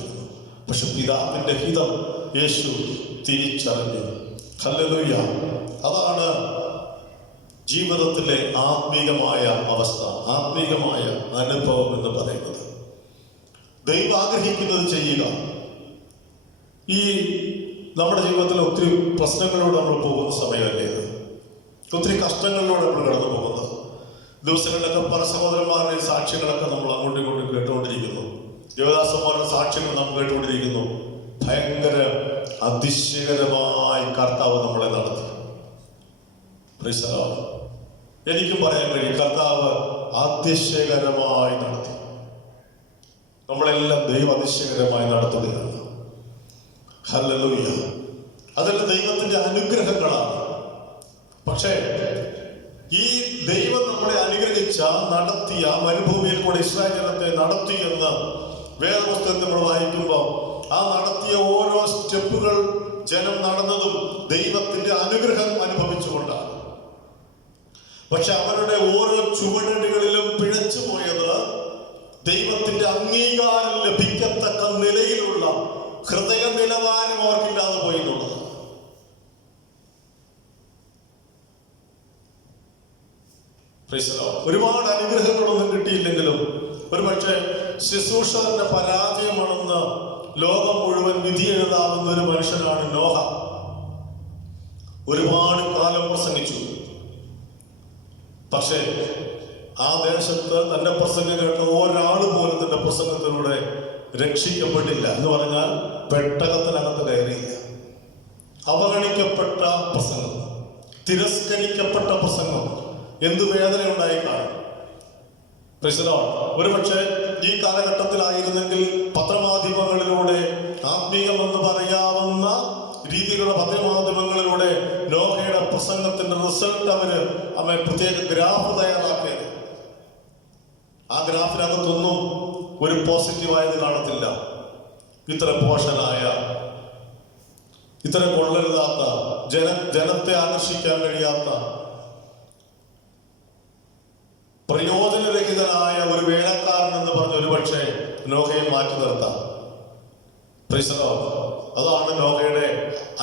പക്ഷെ പിതാവിന്റെ ഹിതം യേശു തിരിച്ചറിഞ്ഞു. ഹല്ലേലൂയ. അതാണ് ജീവിതത്തിലെ ആത്മീകമായ അവസ്ഥ, ആത്മീകമായ അനുഭവം എന്ന് പറയുന്നത്. ദൈവം ആഗ്രഹിക്കുന്നത് ചെയ്യുക. ഈ നമ്മുടെ ജീവിതത്തിൽ ഒത്തിരി പ്രശ്നങ്ങളിലൂടെ നമ്മൾ പോകുന്ന സമയമല്ലേ ഇത്? ഒത്തിരി കഷ്ടങ്ങളിലൂടെ നമ്മൾ കടന്നു പോകുന്നത്. ദിവസങ്ങളിലൊക്കെ പല സഹോദരന്മാരുടെ സാക്ഷ്യങ്ങളൊക്കെ നമ്മൾ അങ്ങോട്ടും ഇങ്ങോട്ടും കേട്ടുകൊണ്ടിരിക്കുന്നു. ദേവദാസന്മാരുടെ സാക്ഷ്യങ്ങൾ നാം കേട്ടുകൊണ്ടിരിക്കുന്നു. ഭയങ്കര അതിശയകരമായി കർത്താവ് നമ്മളെ നടത്തി. എനിക്കും പറയാൻ കഴിയും, കർത്താവ് അതിശയകരമായി നടത്തി. നമ്മളെല്ലാം ദൈവം അതിശയകരമായി നടത്തുകയാണ്. ഹല്ലേലൂയ. അതെല്ലാം ദൈവത്തിന്റെ അനുഗ്രഹങ്ങളാണ്. പക്ഷേ ഈ ദൈവം നമ്മളെ അനുഗ്രഹിച്ച, നടത്തിയ, മരുഭൂമിയിൽ കൂടെ ഇസ്രായേൽ ജനത്തെ നടത്തി എന്ന് വേദപുസ്തകത്തിൽ നമ്മൾ വായിക്കുമ്പോൾ, ആ നടത്തിയ ഓരോ സ്റ്റെപ്പുകൾ ജനം നടന്നതും ദൈവത്തിന്റെ അനുഗ്രഹം അനുഭവിച്ചുകൊണ്ടാണ്. പക്ഷെ അവരുടെ ഓരോ ചുവടുകളിലും പിഴച്ചു പോയത് ദൈവത്തിന്റെ അംഗീകാരം ലഭിക്കത്തക്ക നിലയിലുള്ള ഹൃദയ നിലവാരം അവർക്കില്ലാതെ പോയി എന്നുള്ളത്. ഒരുപാട് അനുഗ്രഹങ്ങളൊന്നും കിട്ടിയില്ലെങ്കിലും ഒരുപക്ഷെ ശുശ്രൂഷ തന്നെ പരാജയമാണെന്ന് ലോകം മുഴുവൻ വിധി എഴുതാവുന്ന ഒരു മനുഷ്യനാണ് നോഹ. ഒരുപാട് കാലം പ്രസംഗിച്ചു, പക്ഷേ ആ ദേശത്ത് തന്റെ പ്രസംഗം കേട്ട ഒരാൾ പോലും തന്റെ പ്രസംഗത്തിലൂടെ രക്ഷിക്കപ്പെട്ടില്ല. എന്ന് പറഞ്ഞാൽ പെട്ടകത്തിനകത്ത് കയറിയില്ല. അവഗണിക്കപ്പെട്ട പ്രസംഗം, തിരസ്കരിക്കപ്പെട്ട പ്രസംഗം, എന്തു വേദന ഉണ്ടായി കാണും. ഒരുപക്ഷെ ഈ കാലഘട്ടത്തിലായിരുന്നെങ്കിൽ പത്രമാധ്യമങ്ങളിലൂടെ ആത്മീയമെന്ന് പറയാവുന്ന രീതിയിലുള്ള പത്രമാധ്യമങ്ങളിലൂടെ നോഹയുടെ പ്രസംഗത്തിന്റെ റിസൾട്ട് അവൻ പ്രത്യേക ഗ്രാഫ് തയ്യാറാക്കിയത്. ആ ഗ്രാഫിനകത്തൊന്നും ഒരു പോസിറ്റീവായത് കാണത്തില്ല. ഇത്ര പോഷനായ, ഇത്ര കൊള്ളരുതാത്ത, ജനത്തെ ആകർഷിക്കാൻ കഴിയാത്ത, പ്രയോജനരഹിതനായ ഒരു വേലക്കാരൻ എന്ന് പറഞ്ഞ ഒരുപക്ഷെ നോഹയെ മാറ്റി നിർത്താം. അതാണ് നോഹയുടെ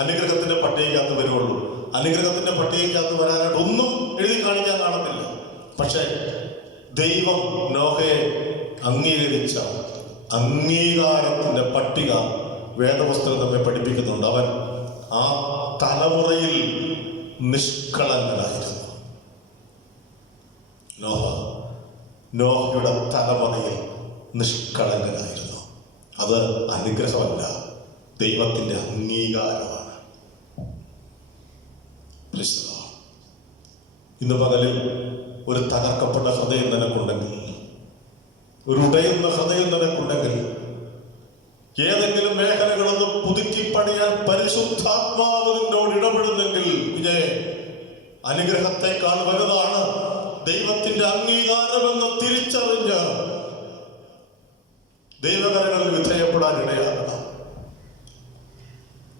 അനുഗ്രഹത്തിന്റെ പട്ടികയ്ക്കകത്ത് വരുള്ളൂ. അനുഗ്രഹത്തിന്റെ പട്ടികയ്ക്കകത്ത് വരാനായിട്ട് ഒന്നും എഴുതി കാണിക്കാൻ കാണത്തില്ല. പക്ഷെ ദൈവം നോഹയെ അംഗീകരിച്ച അംഗീകാരത്തിന്റെ പട്ടിക വേദപുസ്തകം നമ്മെ പഠിപ്പിക്കുന്നുണ്ട്. അവൻ ആ തലമുറയിൽ നിഷ്കളങ്കനായിരുന്നു. നോഹയുടെ തലമുറയിൽ നിഷ്കളങ്കനായിരുന്നു. അത് അനുഗ്രഹമല്ല, ദൈവത്തിന്റെ അംഗീകാരമാണ്. ഇന്ന് പകലിൽ ഒരു തകർക്കപ്പെട്ട ഹൃദയം നിനക്കുണ്ടെങ്കിൽ, ഒരു ഉടയുന്ന ഹൃദയം നിനക്കുണ്ടെങ്കിൽ, ഏതെങ്കിലും മേഖലകളൊന്ന് പുതുക്കി പണിയാൻ പരിശുദ്ധാത്മാവ് നിന്നോട് ഇടപെടുന്നെങ്കിൽ, അനുഗ്രഹത്തെക്കാൾ വലുതാണ് ദൈവത്തിന്റെ അംഗീകാരമെന്ന് തിരിച്ചറിഞ്ഞ് ദൈവകരങ്ങളിൽ വിധേയപ്പെടാൻ ഇടയാകണം.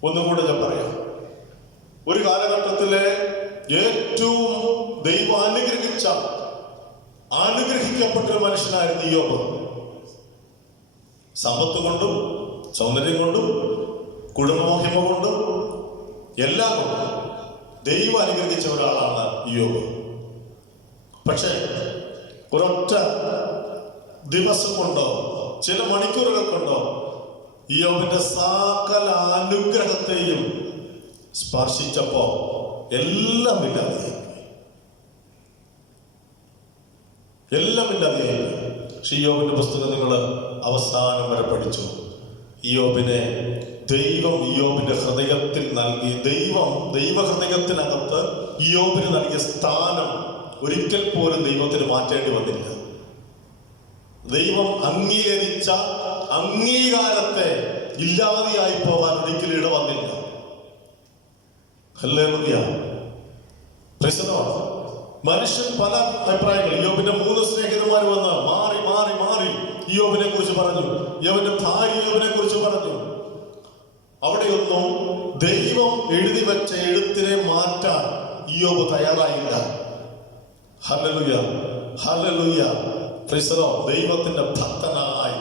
ഒന്നുകൂടെ ഞാൻ പറയാം. ഒരു കാലഘട്ടത്തിലെ ഏറ്റവും ദൈവം അനുഗ്രഹിക്കപ്പെട്ടൊരു മനുഷ്യനായിരുന്നു ഇയ്യോബ്. സമ്പത്ത് കൊണ്ടും സൗന്ദര്യം കൊണ്ടും കുടുംബമഹിമ കൊണ്ടും എല്ലാം കൊണ്ടും ദൈവം അനുഗ്രഹിച്ച ഒരാളാണ് ഇയ്യോബ്. പക്ഷെ ഒരൊറ്റ ദിവസം കൊണ്ടോ ചില മണിക്കൂറുകൾ കൊണ്ടോ ഇയ്യോബിന്റെ സകല അനുഗ്രഹത്തെയും സ്പർശിച്ചപ്പോ എല്ലാം ഇല്ലാതെയായി. പക്ഷെ ഇയ്യോബിന്റെ പുസ്തകം നിങ്ങൾ അവസാനം വരെ പഠിച്ചു. ദൈവം ഇയ്യോബിന്റെ ഹൃദയത്തിൽ നൽകി, ദൈവഹൃദയത്തിനകത്ത് ഇയ്യോബിന് നൽകിയ സ്ഥാനം ഒരിക്കൽ പോലും ദൈവത്തിന് മാറ്റേണ്ടി വന്നില്ല. ദൈവം അംഗീകരിച്ച അംഗീകാരത്തെ ഇല്ലാതെയായി പോകാൻ ഒരിക്കലും ഇട വന്നില്ല. ഹല്ലേലൂയ. മനുഷ്യൻ പല അഭിപ്രായങ്ങൾ, ഇയ്യോബിന്റെ 3 സ്നേഹിതന്മാർ വന്ന് മാറി മാറി മാറി ഇയ്യോബിനെ കുറിച്ച് പറഞ്ഞു, ഇയ്യോബിന്റെ ഭാര്യ ഇയ്യോബിനെ കുറിച്ച് പറഞ്ഞു. അവിടെയൊന്നും ദൈവം എഴുതി വെച്ച എഴുത്തിനെ മാറ്റാൻ ഇയ്യോബ് തയ്യാറായില്ല. Hallelujah, hallelujah. ദൈവത്തിന്റെ ഭക്തനായി,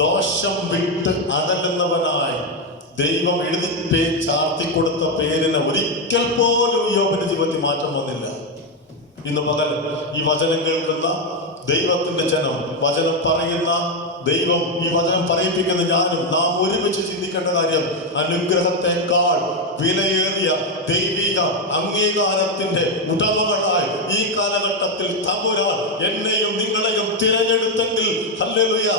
ദോഷം വിട്ട് അകലുന്നവനായി ദൈവം എഴുതി ചാർത്തി കൊടുത്ത പേരിന് ഒരിക്കൽ പോലും ഇയ്യോബിന്റെ ജീവിതത്തിൽ മാറ്റം വന്നില്ല. ഇന്ന് പകൽ ഈ വചനം കേൾക്കുന്ന ദൈവത്തിന്റെ ജനം, വചനം പറയുന്ന ദൈവം, ഈ വചനം പറയിപ്പിക്കുന്ന ഞാനും നാം ഒരുമിച്ച് ചിന്തിക്കേണ്ട കാര്യം, അനുഗ്രഹത്തെക്കാൾ വിലയേറിയ ദൈവിക അംഗീകാരത്തിന്റെ ഉടമകളായി ഈ കാലഘട്ടത്തിൽ തമ്പുരാൻ എന്നെയും നിങ്ങളെയും തിരഞ്ഞെടുത്തെങ്കിൽ, ഹല്ലേലൂയ,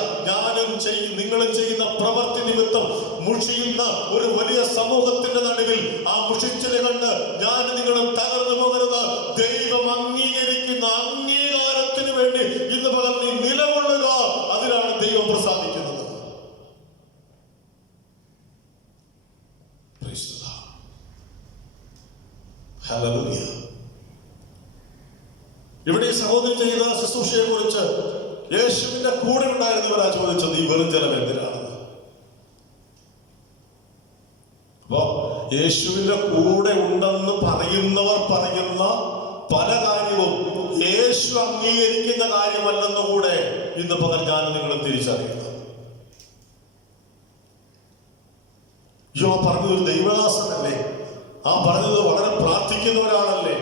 നിങ്ങളും ചെയ്യുന്ന പ്രവൃത്തി നിമിത്തം മുഷിയുന്ന ഒരു വലിയ സമൂഹത്തിന്റെ നടുവിൽ ആ മുഷിച്ചില് കണ്ട് ഞാൻ നിങ്ങളും തകർന്നു പോകരുത്. ദൈവം അംഗീകരിക്കുന്ന അംഗീകാരത്തിന് വേണ്ടി ഇന്ന് പകൽ നീ നിലകൊള്ളുക. അതിലാണ് ദൈവം പ്രസാദിക്കുന്നത്. ഇവിടെ ഈ സഹോദരി ചെയ്ത ശുശ്രൂഷയെ കുറിച്ച് യേശുവിന്റെ കൂടെ ഉണ്ടായിരുന്നവരാ ചോദിച്ചത്, ഈ വെറും ജലം എന്തിനാണെന്ന്. അപ്പോ യേശുവിന്റെ കൂടെ ഉണ്ടെന്ന് പറയുന്നവർ പറയുന്ന പല കാര്യവും യേശു അംഗീകരിക്കുന്ന കാര്യമല്ലെന്ന് കൂടെ ഇന്ന് പകൽ ഞാൻ നിങ്ങൾ തിരിച്ചറിയുന്നത്. പറഞ്ഞത് ഒരു ദൈവദാസനല്ലേ? ആ പറഞ്ഞത് വളരെ പ്രാർത്ഥിക്കുന്ന ഒരാളല്ലേ?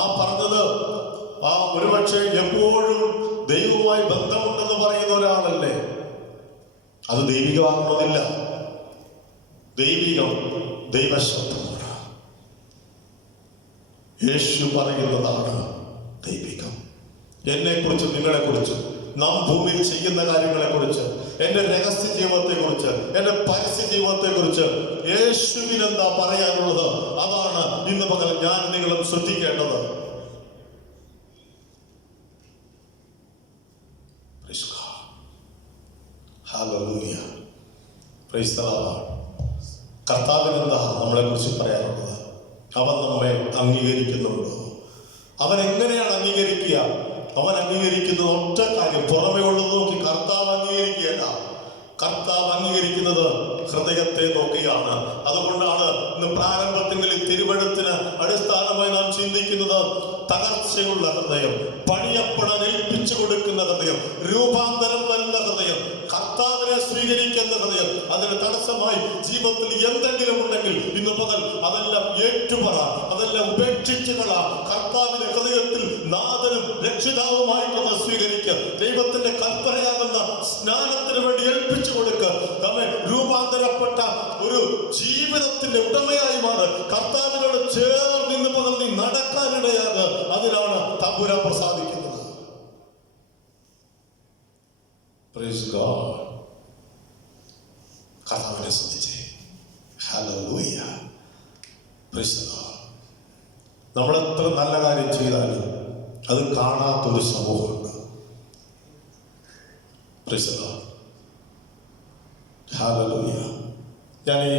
ആ പറഞ്ഞത് ഒരുപക്ഷെ എപ്പോഴും ദൈവവുമായി ബന്ധമുണ്ടെന്ന് പറയുന്ന ഒരാളല്ലേ? അത് ദൈവികമാകുന്നതില്ല. ദൈവികം ദൈവശബ്ദമാണ്. യേശു പറയുന്നതാണ് ദൈവികം. എന്നെ കുറിച്ച്, നിങ്ങളെ കുറിച്ച്, നാം ഭൂമിയിൽ ചെയ്യുന്ന കാര്യങ്ങളെ കുറിച്ച്, എന്റെ രഹസ്യ ജീവിതത്തെ കുറിച്ച്, എന്റെ പരസ്യ ജീവിതത്തെ കുറിച്ച് യേശുവിന് എന്താ പറയാനുള്ളത്? അതാണ് ഇന്ന് പകൽ ഞാൻ നിങ്ങളും ശ്രദ്ധിക്കേണ്ടത്. കർത്താവിന് എന്താ നമ്മളെ കുറിച്ച് പറയാനുള്ളത്? അവൻ നമ്മെ അംഗീകരിക്കുന്നുണ്ടോ? അവൻ എങ്ങനെയാണ് അംഗീകരിക്കുക? അവൻ അംഗീകരിക്കുന്നത് ഒറ്റ കാര്യം, പുറമേ ഉള്ളത് നോക്കി കർത്താവ് അംഗീകരിക്കുകയല്ല. കർത്താവ് അംഗീകരിക്കുന്നത് ഹൃദയത്തെ നോക്കിയാണ്. അതുകൊണ്ടാണ് ഇന്ന് പ്രാരംഭത്തിൽ തിരുവഴുത്തിന് അടിസ്ഥാനമായി നാം ചിന്തിക്കുന്നത് തകർച്ചയുള്ള ഹൃദയം, പണിയപ്പെടാൻ ഏൽപ്പിച്ചു കൊടുക്കുന്ന ഹൃദയം, രൂപാന്തരം വരുന്ന ഹൃദയം, കർത്താവിനെ സ്വീകരിക്കുന്ന ഹൃദയം. അതിന് തടസ്സമായി ജീവിതത്തിൽ എന്തെങ്കിലും ഉണ്ടെങ്കിൽ ഇന്ന് പകൽ അതെല്ലാം ഏറ്റുപറ, അതെല്ലാം ഉപേക്ഷിച്ചുകള. കർത്താവിന്റെ ഹൃദയത്തിൽ നാഥനും രക്ഷിതാവുമായിട്ടൊന്ന് സ്വീകരിക്കുക. ദൈവത്തിന്റെ കൽപ്പനയാകുന്ന സ്നാനത്തിന് വേണ്ടി ഏൽപ്പിച്ചു കൊടുക്കുക. നമ്മെ രൂപാന്തരപ്പെട്ട ഒരു ജീവിതത്തിന്റെ ഉടമയായി മാറ്. കർത്താവിനോട് ചേർന്ന് ഇന്ന് പകൽ നീ നടക്കാനിടയാകുക. അതിലാണ് തമ്പുരാൻ പ്രസാദിക്കുന്നത്. Praise God. കർത്താവിനെ സ്തുതിച്ചേ. ഹല്ലേലൂയ. Praise the Lord. നമ്മൾ എത്ര നല്ല കാര്യം ചെയ്താലും അത് കാണാത്തൊരു സമൂഹമുണ്ട്. Praise the Lord. ഹല്ലേലൂയ. ഞാൻ ഈ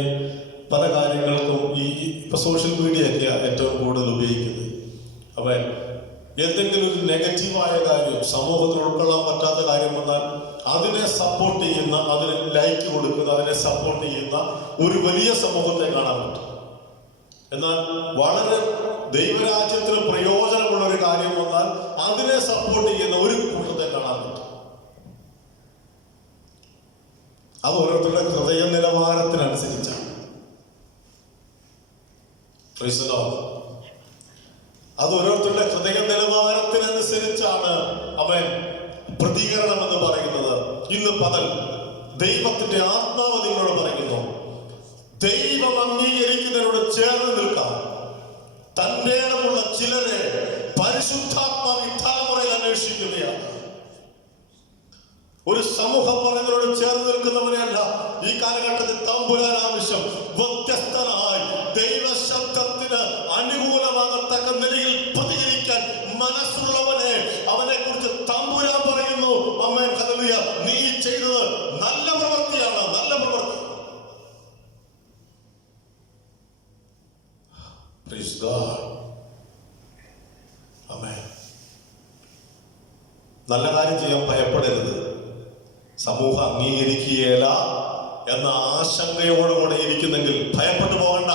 പല കാര്യങ്ങൾക്കും ഇപ്പൊ സോഷ്യൽ മീഡിയ ഒക്കെ ഏറ്റവും കൂടുതൽ ഉപയോഗിക്കുന്നത്. അപ്പൊ എന്തെങ്കിലും ഒരു നെഗറ്റീവായ കാര്യം, സമൂഹത്തിൽ ഉൾക്കൊള്ളാൻ പറ്റാത്ത കാര്യം വന്നാൽ അതിനെ സപ്പോർട്ട് ചെയ്യുന്ന, അതിന് ലൈക്ക് കൊടുക്കുന്ന, അതിനെ സപ്പോർട്ട് ചെയ്യുന്ന ഒരു വലിയ സമൂഹത്തെ കാണാൻ പറ്റും. എന്നാൽ വളരെ ദൈവരാജ്യത്തിന് പ്രയോജനമുള്ള ഒരു കാര്യം വന്നാൽ അതിനെ സപ്പോർട്ട് ചെയ്യുന്ന ഒരു കൂട്ടത്തെ കാണാൻ പറ്റും. അത് ഓരോരുത്തരുടെ ഹൃദയ നിലവാരത്തിനനുസരിച്ചാണ്. അത് ഓരോരുത്തരുടെ ഹൃദയ നിലവാരത്തിനനുസരിച്ചാണ് അവൻ പ്രതികരണം എന്ന് പറയുന്നത്. ഇന്ന് പകൽ ദൈവത്തിന്റെ ആത്മാവ് നിങ്ങളോട് പറയുന്നു, ദൈവം അംഗീകരിക്കുന്നതിനോട് ചേർന്ന് നിൽക്കാം. തന്റെ ഇടമുള്ള ചിലരെ പരിശുദ്ധാത്മാവ് തലമുറയിൽ അന്വേഷിക്കുകയാണ്. ഒരു സമൂഹം പറയുന്നതിനോട് ചേർന്ന് നിൽക്കുന്നവരെയല്ല ഈ കാലഘട്ടത്തിൽ തമ്പുരാൻ ആവശ്യം. വ്യത്യസ്തനായി ദൈവശബ്ദത്തിന് അനുകൂലമാകത്തക്ക നിലയിൽ പ്രതികരിക്കാൻ മനസ്സുള്ളവനെ, അവനെ കുറിച്ച് തമ്പുരാൻ പറയുന്നു, ആമേൻ ഹല്ലേലൂയ, നീ ചെയ്തത് നല്ല പ്രവൃത്തിയാണ്, നല്ല പ്രവൃത്തി. Praise God. ആമേൻ. നല്ല കാര്യം ചെയ്യാൻ ഭയപ്പെടരുത്. സമൂഹം അംഗീകരിക്കുകയില്ല എന്ന ആശങ്കയോടുകൂടെ ഇരിക്കുന്നെങ്കിൽ ഭയപ്പെട്ടു പോകണ്ട.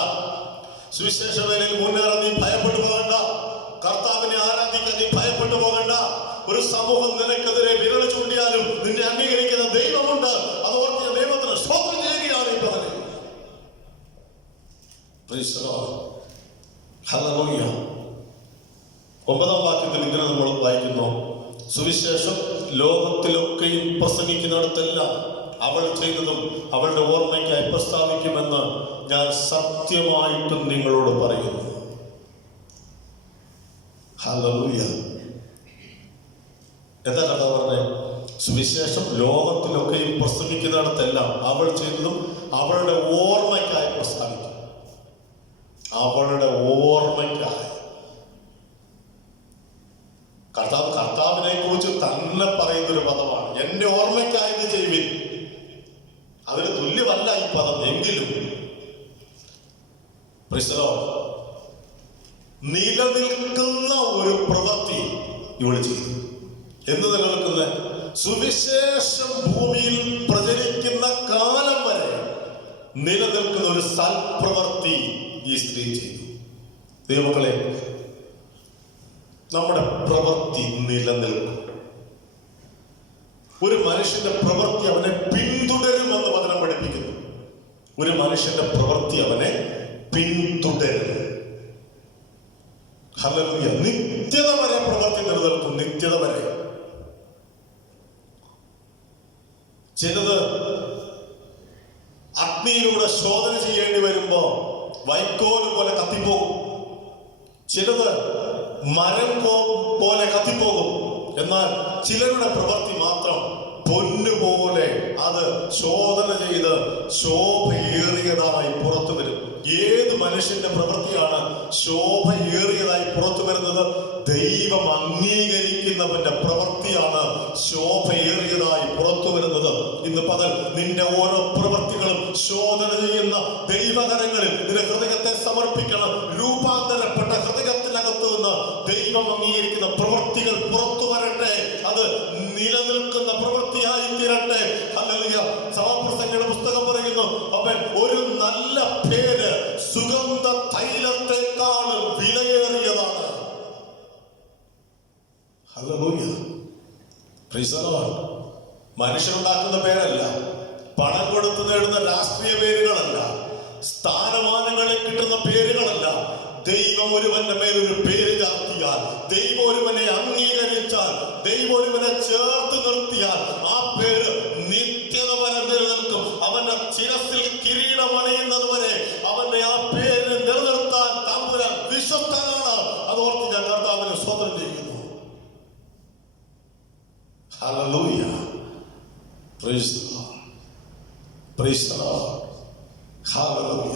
സുവിശേഷ വേലയിൽ മുന്നേറാൻ നീ ഭയപ്പെട്ടു പോകണ്ട. കർത്താവിനെ ആരാധിക്കാൻ നീ ഭയപ്പെട്ടു പോകണ്ട. ഒരു സമൂഹം നിനക്കെതിരെ വിരൽ ചൂണ്ടിയാലും നിന്നെ അംഗീകരിക്കുന്ന ദൈവമുണ്ട്. അത് ഓർത്ത് ദൈവത്തിന് സ്തോത്രം ചെയ്യുകയാണ് ഈ പറഞ്ഞത്. ഹല്ലേലൂയ. 9-ാം വാക്യത്തിൽ ഇങ്ങനെ നമ്മൾ വായിക്കുന്നു, സുവിശേഷം ലോകത്തിലൊക്കെയും പ്രസംഗിക്കുന്നിടത്തെല്ലാം അവൾ ചെയ്തതും അവളുടെ ഓർമ്മയ്ക്കായി പ്രസ്താവിക്കുമെന്ന് ഞാൻ സത്യമായിട്ടും നിങ്ങളോട് പറയുന്നു. ഹല്ലേലൂയ. എന്താ കഥ പറഞ്ഞേ? സുവിശേഷം ലോകത്തിലൊക്കെയും പ്രസംഗിക്കുന്നിടത്തെല്ലാം അവൾ ചെയ്തതും അവളുടെ ഓർമ്മയ്ക്കായി പ്രസ്താവിക്കും. അവളുടെ ഓർമ്മയ്ക്കായി. കർത്താവിനെ കുറിച്ച് തന്നെ പറയുന്നൊരു പദമാണ്, എന്റെ ഓർമ്മയ്ക്കായി ഇത് ചെയ്യുവിൻ. അതിന് തുല്യമല്ല ഈ പദം. എങ്കിലും നിലനിൽക്കുന്ന ഒരു പ്രവൃത്തി ഇവിടെ ചെയ്തു. എന്ത് നിലനിൽക്കുന്ന? സുവിശേഷം ഭൂമിയിൽ പ്രചരിക്കുന്ന കാലം വരെ നിലനിൽക്കുന്ന ഒരു സൽപ്രവൃത്തി ഈ സ്ത്രീ ചെയ്തു. ദൈവമക്കളെ, നമ്മുടെ പ്രവൃത്തി നിലനിൽക്കും. ഒരു മനുഷ്യന്റെ പ്രവൃത്തി അവനെ പിന്തുടരുമെന്ന് വചനം പഠിപ്പിക്കുന്നു. ഒരു മനുഷ്യന്റെ പ്രവൃത്തി അവനെ പിന്തുടരും. ഹല്ലേലൂയ. നിത്യത വരെ പ്രവൃത്തി നിലനിൽക്കും. നിത്യത വരെ. ചിലത് അഗ്നിയിലൂടെ ശോധന ചെയ്യേണ്ടി വരുമ്പോ വൈക്കോല് പോലെ കത്തിപ്പോകും. ചിലത് മരം പോലെ കത്തിപ്പോകും. എന്നാൽ ചിലരുടെ പ്രവൃത്തി മാത്രം പൊന്നുപോലെ അത് ശോധന ചെയ്ത് ശോഭയേറിയതായി പുറത്തു വരും. ഏത് മനുഷ്യന്റെ പ്രവൃത്തിയാണ് ശോഭയേറിയതായി പുറത്തു വരുന്നത്? ദൈവം അംഗീകരിക്കുന്നവന്റെ പ്രവൃത്തിയാണ് ശോഭയേറിയതായി പുറത്തു വരുന്നത്. ഇന്ന് പകൽ നിന്റെ ഓരോ പ്രവൃത്തികളും ശോധന ചെയ്യുന്ന ദൈവകരങ്ങളിൽ നിന്റെ ഹൃദയത്തെ സമർപ്പിക്കണം. രൂപാന്തരപ്പെട്ട ഹൃദയത്തിനകത്ത് നിന്ന് ദൈവം അംഗീകരിക്കുന്ന പ്രവൃത്തികൾ പുറത്തു വരട്ടെ. അത് നിലനിൽക്കുന്ന പ്രവൃത്തിയായി തീരട്ടെ. ഹല്ലേലൂയ. സഭാപ്രസംഗിയുടെ പുസ്തകം പറയുന്നു, അവൻ ഒരു നല്ല പേര് സുഗന്ധ തൈലത്തെക്കാളും വിലയേറിയതാണ്. ഹല്ലേലൂയ. Praise the Lord. മനുഷ്യരുണ്ടാക്കുന്ന പേരല്ല, പണം കൊടുത്ത് നേടുന്ന രാഷ്ട്രീയ പേരുകളല്ല, സ്ഥാനമാനങ്ങളിൽ കിട്ടുന്ന പേരുകളല്ല. ദൈവം ഒരുവന്റെ മേലൊരു പേര് ചാർത്തിയാൽ, ദൈവം ഒരുവനെ അംഗീകരിച്ചാൽ, ദൈവം ഒരുവനെ ചേർത്ത് നിർത്തിയാൽ ആ പേര് നിത്യത വരെ നിലനിൽക്കും. അവന്റെ ശിരസിൽ കിരീടമണിയുന്നത് വരെ അവന്റെ ആ പേര് നിലനിർത്താൻ തമ്പുരാൻ വിശ്വസ്തനാണ്. അതോർത്ത് ഞാൻ കർത്താവിനെ സ്തോത്രം ചെയ്യുന്നു. Hallelujah. Praise the Lord. Price the Lord. Hallelujah.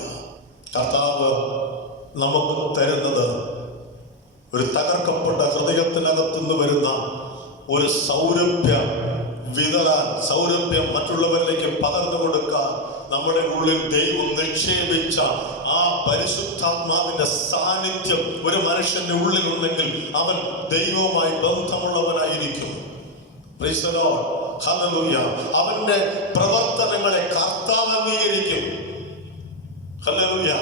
കർത്താവ് നമുക്ക് തരുന്നത് ഒരു തകർക്കപ്പെട്ട ഹൃദയത്തിനകത്തുനിന്ന് വരുന്ന ഒരു സൗരഭ്യം വിതറാൻ, സൗരഭ്യം മറ്റുള്ളവരിലേക്ക് പകർന്നു കൊടുക്കാൻ നമ്മുടെ ഉള്ളിൽ ദൈവം നിക്ഷേപിച്ച ആ പരിശുദ്ധാത്മാവിന്റെ സാന്നിധ്യം ഒരു മനുഷ്യന്റെ ഉള്ളിൽ ഉണ്ടെങ്കിൽ അവൻ ദൈവവുമായി ബന്ധമുള്ളവനായിരിക്കും. Praise the Lord. ഹല്ലേലൂയ. അവന്റെ പ്രവർത്തനങ്ങളെ കർത്താവ് അംഗീകരിക്കും. ഹല്ലേലൂയ.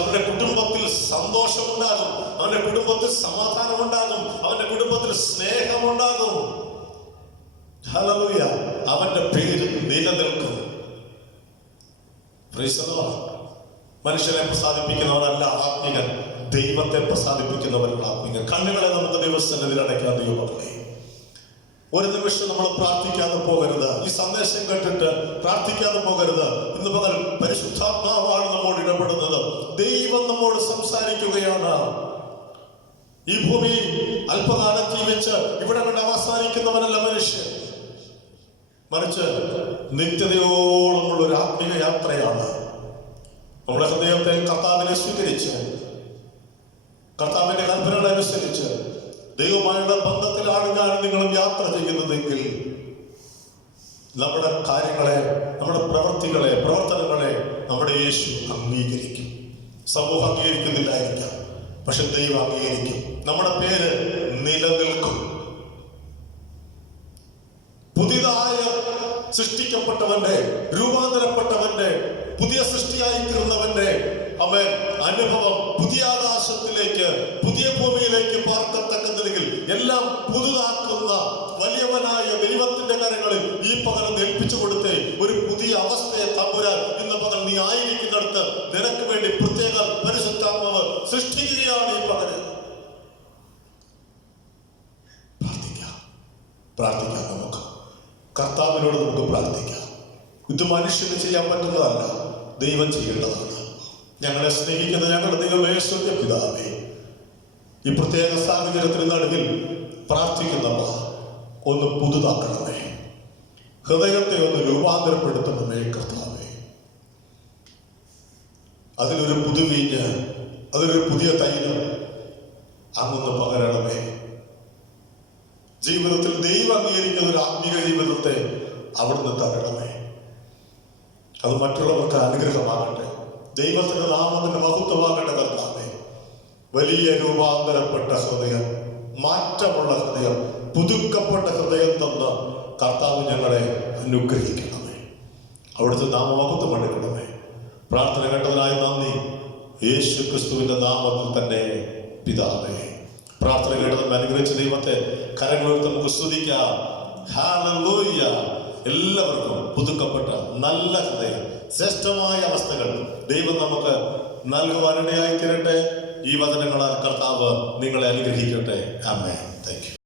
അവന്റെ കുടുംബത്തിൽ സന്തോഷമുണ്ടാകും, അവന്റെ കുടുംബത്തിൽ സമാധാനമുണ്ടാകും, അവന്റെ കുടുംബത്തിൽ സ്നേഹമുണ്ടാകും. ഹല്ലേലൂയ. അവന്റെ പേര് നിലനിൽക്കും. മനുഷ്യനെ പ്രസാദിപ്പിക്കുന്നവരല്ല ആത്മീകൻ, ദൈവത്തെ പ്രസാദിപ്പിക്കുന്നവരാണ് ആത്മീകൻ. കണ്ണുകളെ നമുക്ക് ദൈവസന്നിധിയിൽ അടയ്ക്കാൻ ദൈവമക്കളെ, ഒരു നിമിഷം നമ്മൾ പ്രാർത്ഥിക്കാതെ പോകരുത്. ഈ സന്ദേശം കേട്ടിട്ട് പ്രാർത്ഥിക്കാതെ പോകരുത്. ഇന്ന് പകൽ പരിശുദ്ധാത്മാവാണ് നമ്മോട് ഇടപെടുന്നത്. ദൈവം നമ്മോട് സംസാരിക്കുകയാണ്. ഈ ഭൂമിയിൽ അല്പകാലം ജീവിച്ച് ഇവിടെ കൊണ്ട് അവസാനിക്കുന്നവനല്ല മനുഷ്യൻ, മറിച്ച് നിത്യതയോളമുള്ള ഒരു ആത്മീയ യാത്രയാണ്. നമ്മുടെ ഹൃദയത്തെ കർത്താവിനെ സ്വീകരിച്ച് കർത്താവിന്റെ കൽപ്പനകൾ അനുസരിച്ച് ദൈവമായുള്ള ബന്ധത്തിലാണ് ഞാൻ നിങ്ങളും യാത്ര ചെയ്യുന്നതെങ്കിൽ നമ്മുടെ കാര്യങ്ങളെ, നമ്മുടെ പ്രവർത്തനങ്ങളെ നമ്മുടെ യേശു അംഗീകരിക്കും. സമൂഹം അംഗീകരിക്കുന്നില്ലായിരിക്കാം, പക്ഷെ ദൈവം അംഗീകരിക്കും. നമ്മുടെ പേര് നിലനിൽക്കും. പുതിയതായ സൃഷ്ടിക്കപ്പെട്ടവന്റെ, രൂപാന്തരപ്പെട്ടവന്റെ, പുതിയ സൃഷ്ടിയായി തീർന്നവന്റെ അവൻ അനുഭവം പുതിയ ആകാശത്തിലേക്ക്, പുതിയ ഭൂമിയിലേക്ക് പാർക്കത്തക്ക നിലയിൽ എല്ലാം പുതുതാക്കുന്ന വലിയവനായ ദൈവത്തിന്റെ കരങ്ങളിൽ ഈ പകരം ഏൽപ്പിച്ചു കൊടുത്തേ ഒരു പുതിയ അവസ്ഥയെ തമ്പുരാൻ ഇന്ന് പകൽ നീ ആയിരിക്കുന്നിടത്ത് നിനക്ക് വേണ്ടി പ്രത്യേക പരിശുദ്ധാത്മാവ് സൃഷ്ടിക്കുകയാണ്. ഈ പകരം പ്രാർത്ഥിക്കാം. നമുക്ക് കർത്താവിനോട് നമുക്ക് പ്രാർത്ഥിക്കാം. ഇത് മനുഷ്യന് ചെയ്യാൻ പറ്റുന്നതല്ല, ദൈവം ചെയ്യേണ്ടതാണ്. ഞങ്ങളെ സ്നേഹിക്കുന്ന ഞങ്ങളുടെ ദൈവമേ, സ്വർഗ്ഗ പിതാവേ, ഈ പ്രത്യേക സാഹചര്യത്തിന് നടുവിൽ പ്രാർത്ഥിക്കുന്നവർ ഒന്ന് പുതുതാക്കണമേ, ഹൃദയത്തെ ഒന്ന് രൂപാന്തരപ്പെടുത്തണമേ കർത്താവേ. അതിലൊരു പുതുവീഞ്ഞ്, അതിലൊരു പുതിയ തൈലം അങ്ങൊന്ന് പകരണമേ. ജീവിതത്തിൽ ദൈവം അംഗീകരിക്കുന്ന ഒരു ആത്മീക ജീവിതത്തെ അവിടുന്ന് തരണമേ. അത് മറ്റുള്ളവർക്ക് അനുഗ്രഹമാകട്ടെ, ദൈവത്തിന്റെ നാമത്തിന്റെ മഹത്വമാകട്ടെ കർത്താവേ. വലിയ രൂപാന്തരപ്പെട്ട ഹൃദയം, മാറ്റമുള്ള ഹൃദയം, പുതുക്കപ്പെട്ട ഹൃദയം തന്ന കർത്താവ് ഞങ്ങളെ അനുഗ്രഹിക്കണമേ. അവിടുത്തെ നാമമഹത്വം എടുക്കണമേ. പ്രാർത്ഥന കേട്ടതിനായി നന്ദി, യേശു ക്രിസ്തുവിന്റെ നാമത്തിൽ തന്നെ പിതാവേ. പ്രാർത്ഥന കേട്ടതിന് അനുഗ്രഹിച്ച ദൈവത്തെ കരങ്ങളെടുത്ത് നമുക്ക് സ്തുതിക്കാം. ഹല്ലേലൂയ. എല്ലാവർക്കും പുതുക്കപ്പെട്ട നല്ല ഹൃദയം, ശ്രേഷ്ഠമായ അവസ്ഥകൾ ദൈവം നമുക്ക് നൽകുവാനിടയായി തീരട്ടെ. ഈ വചനങ്ങളാൽ കർത്താവ് നിങ്ങളെ അനുഗ്രഹിക്കട്ടെ. ആമേൻ. Thank U.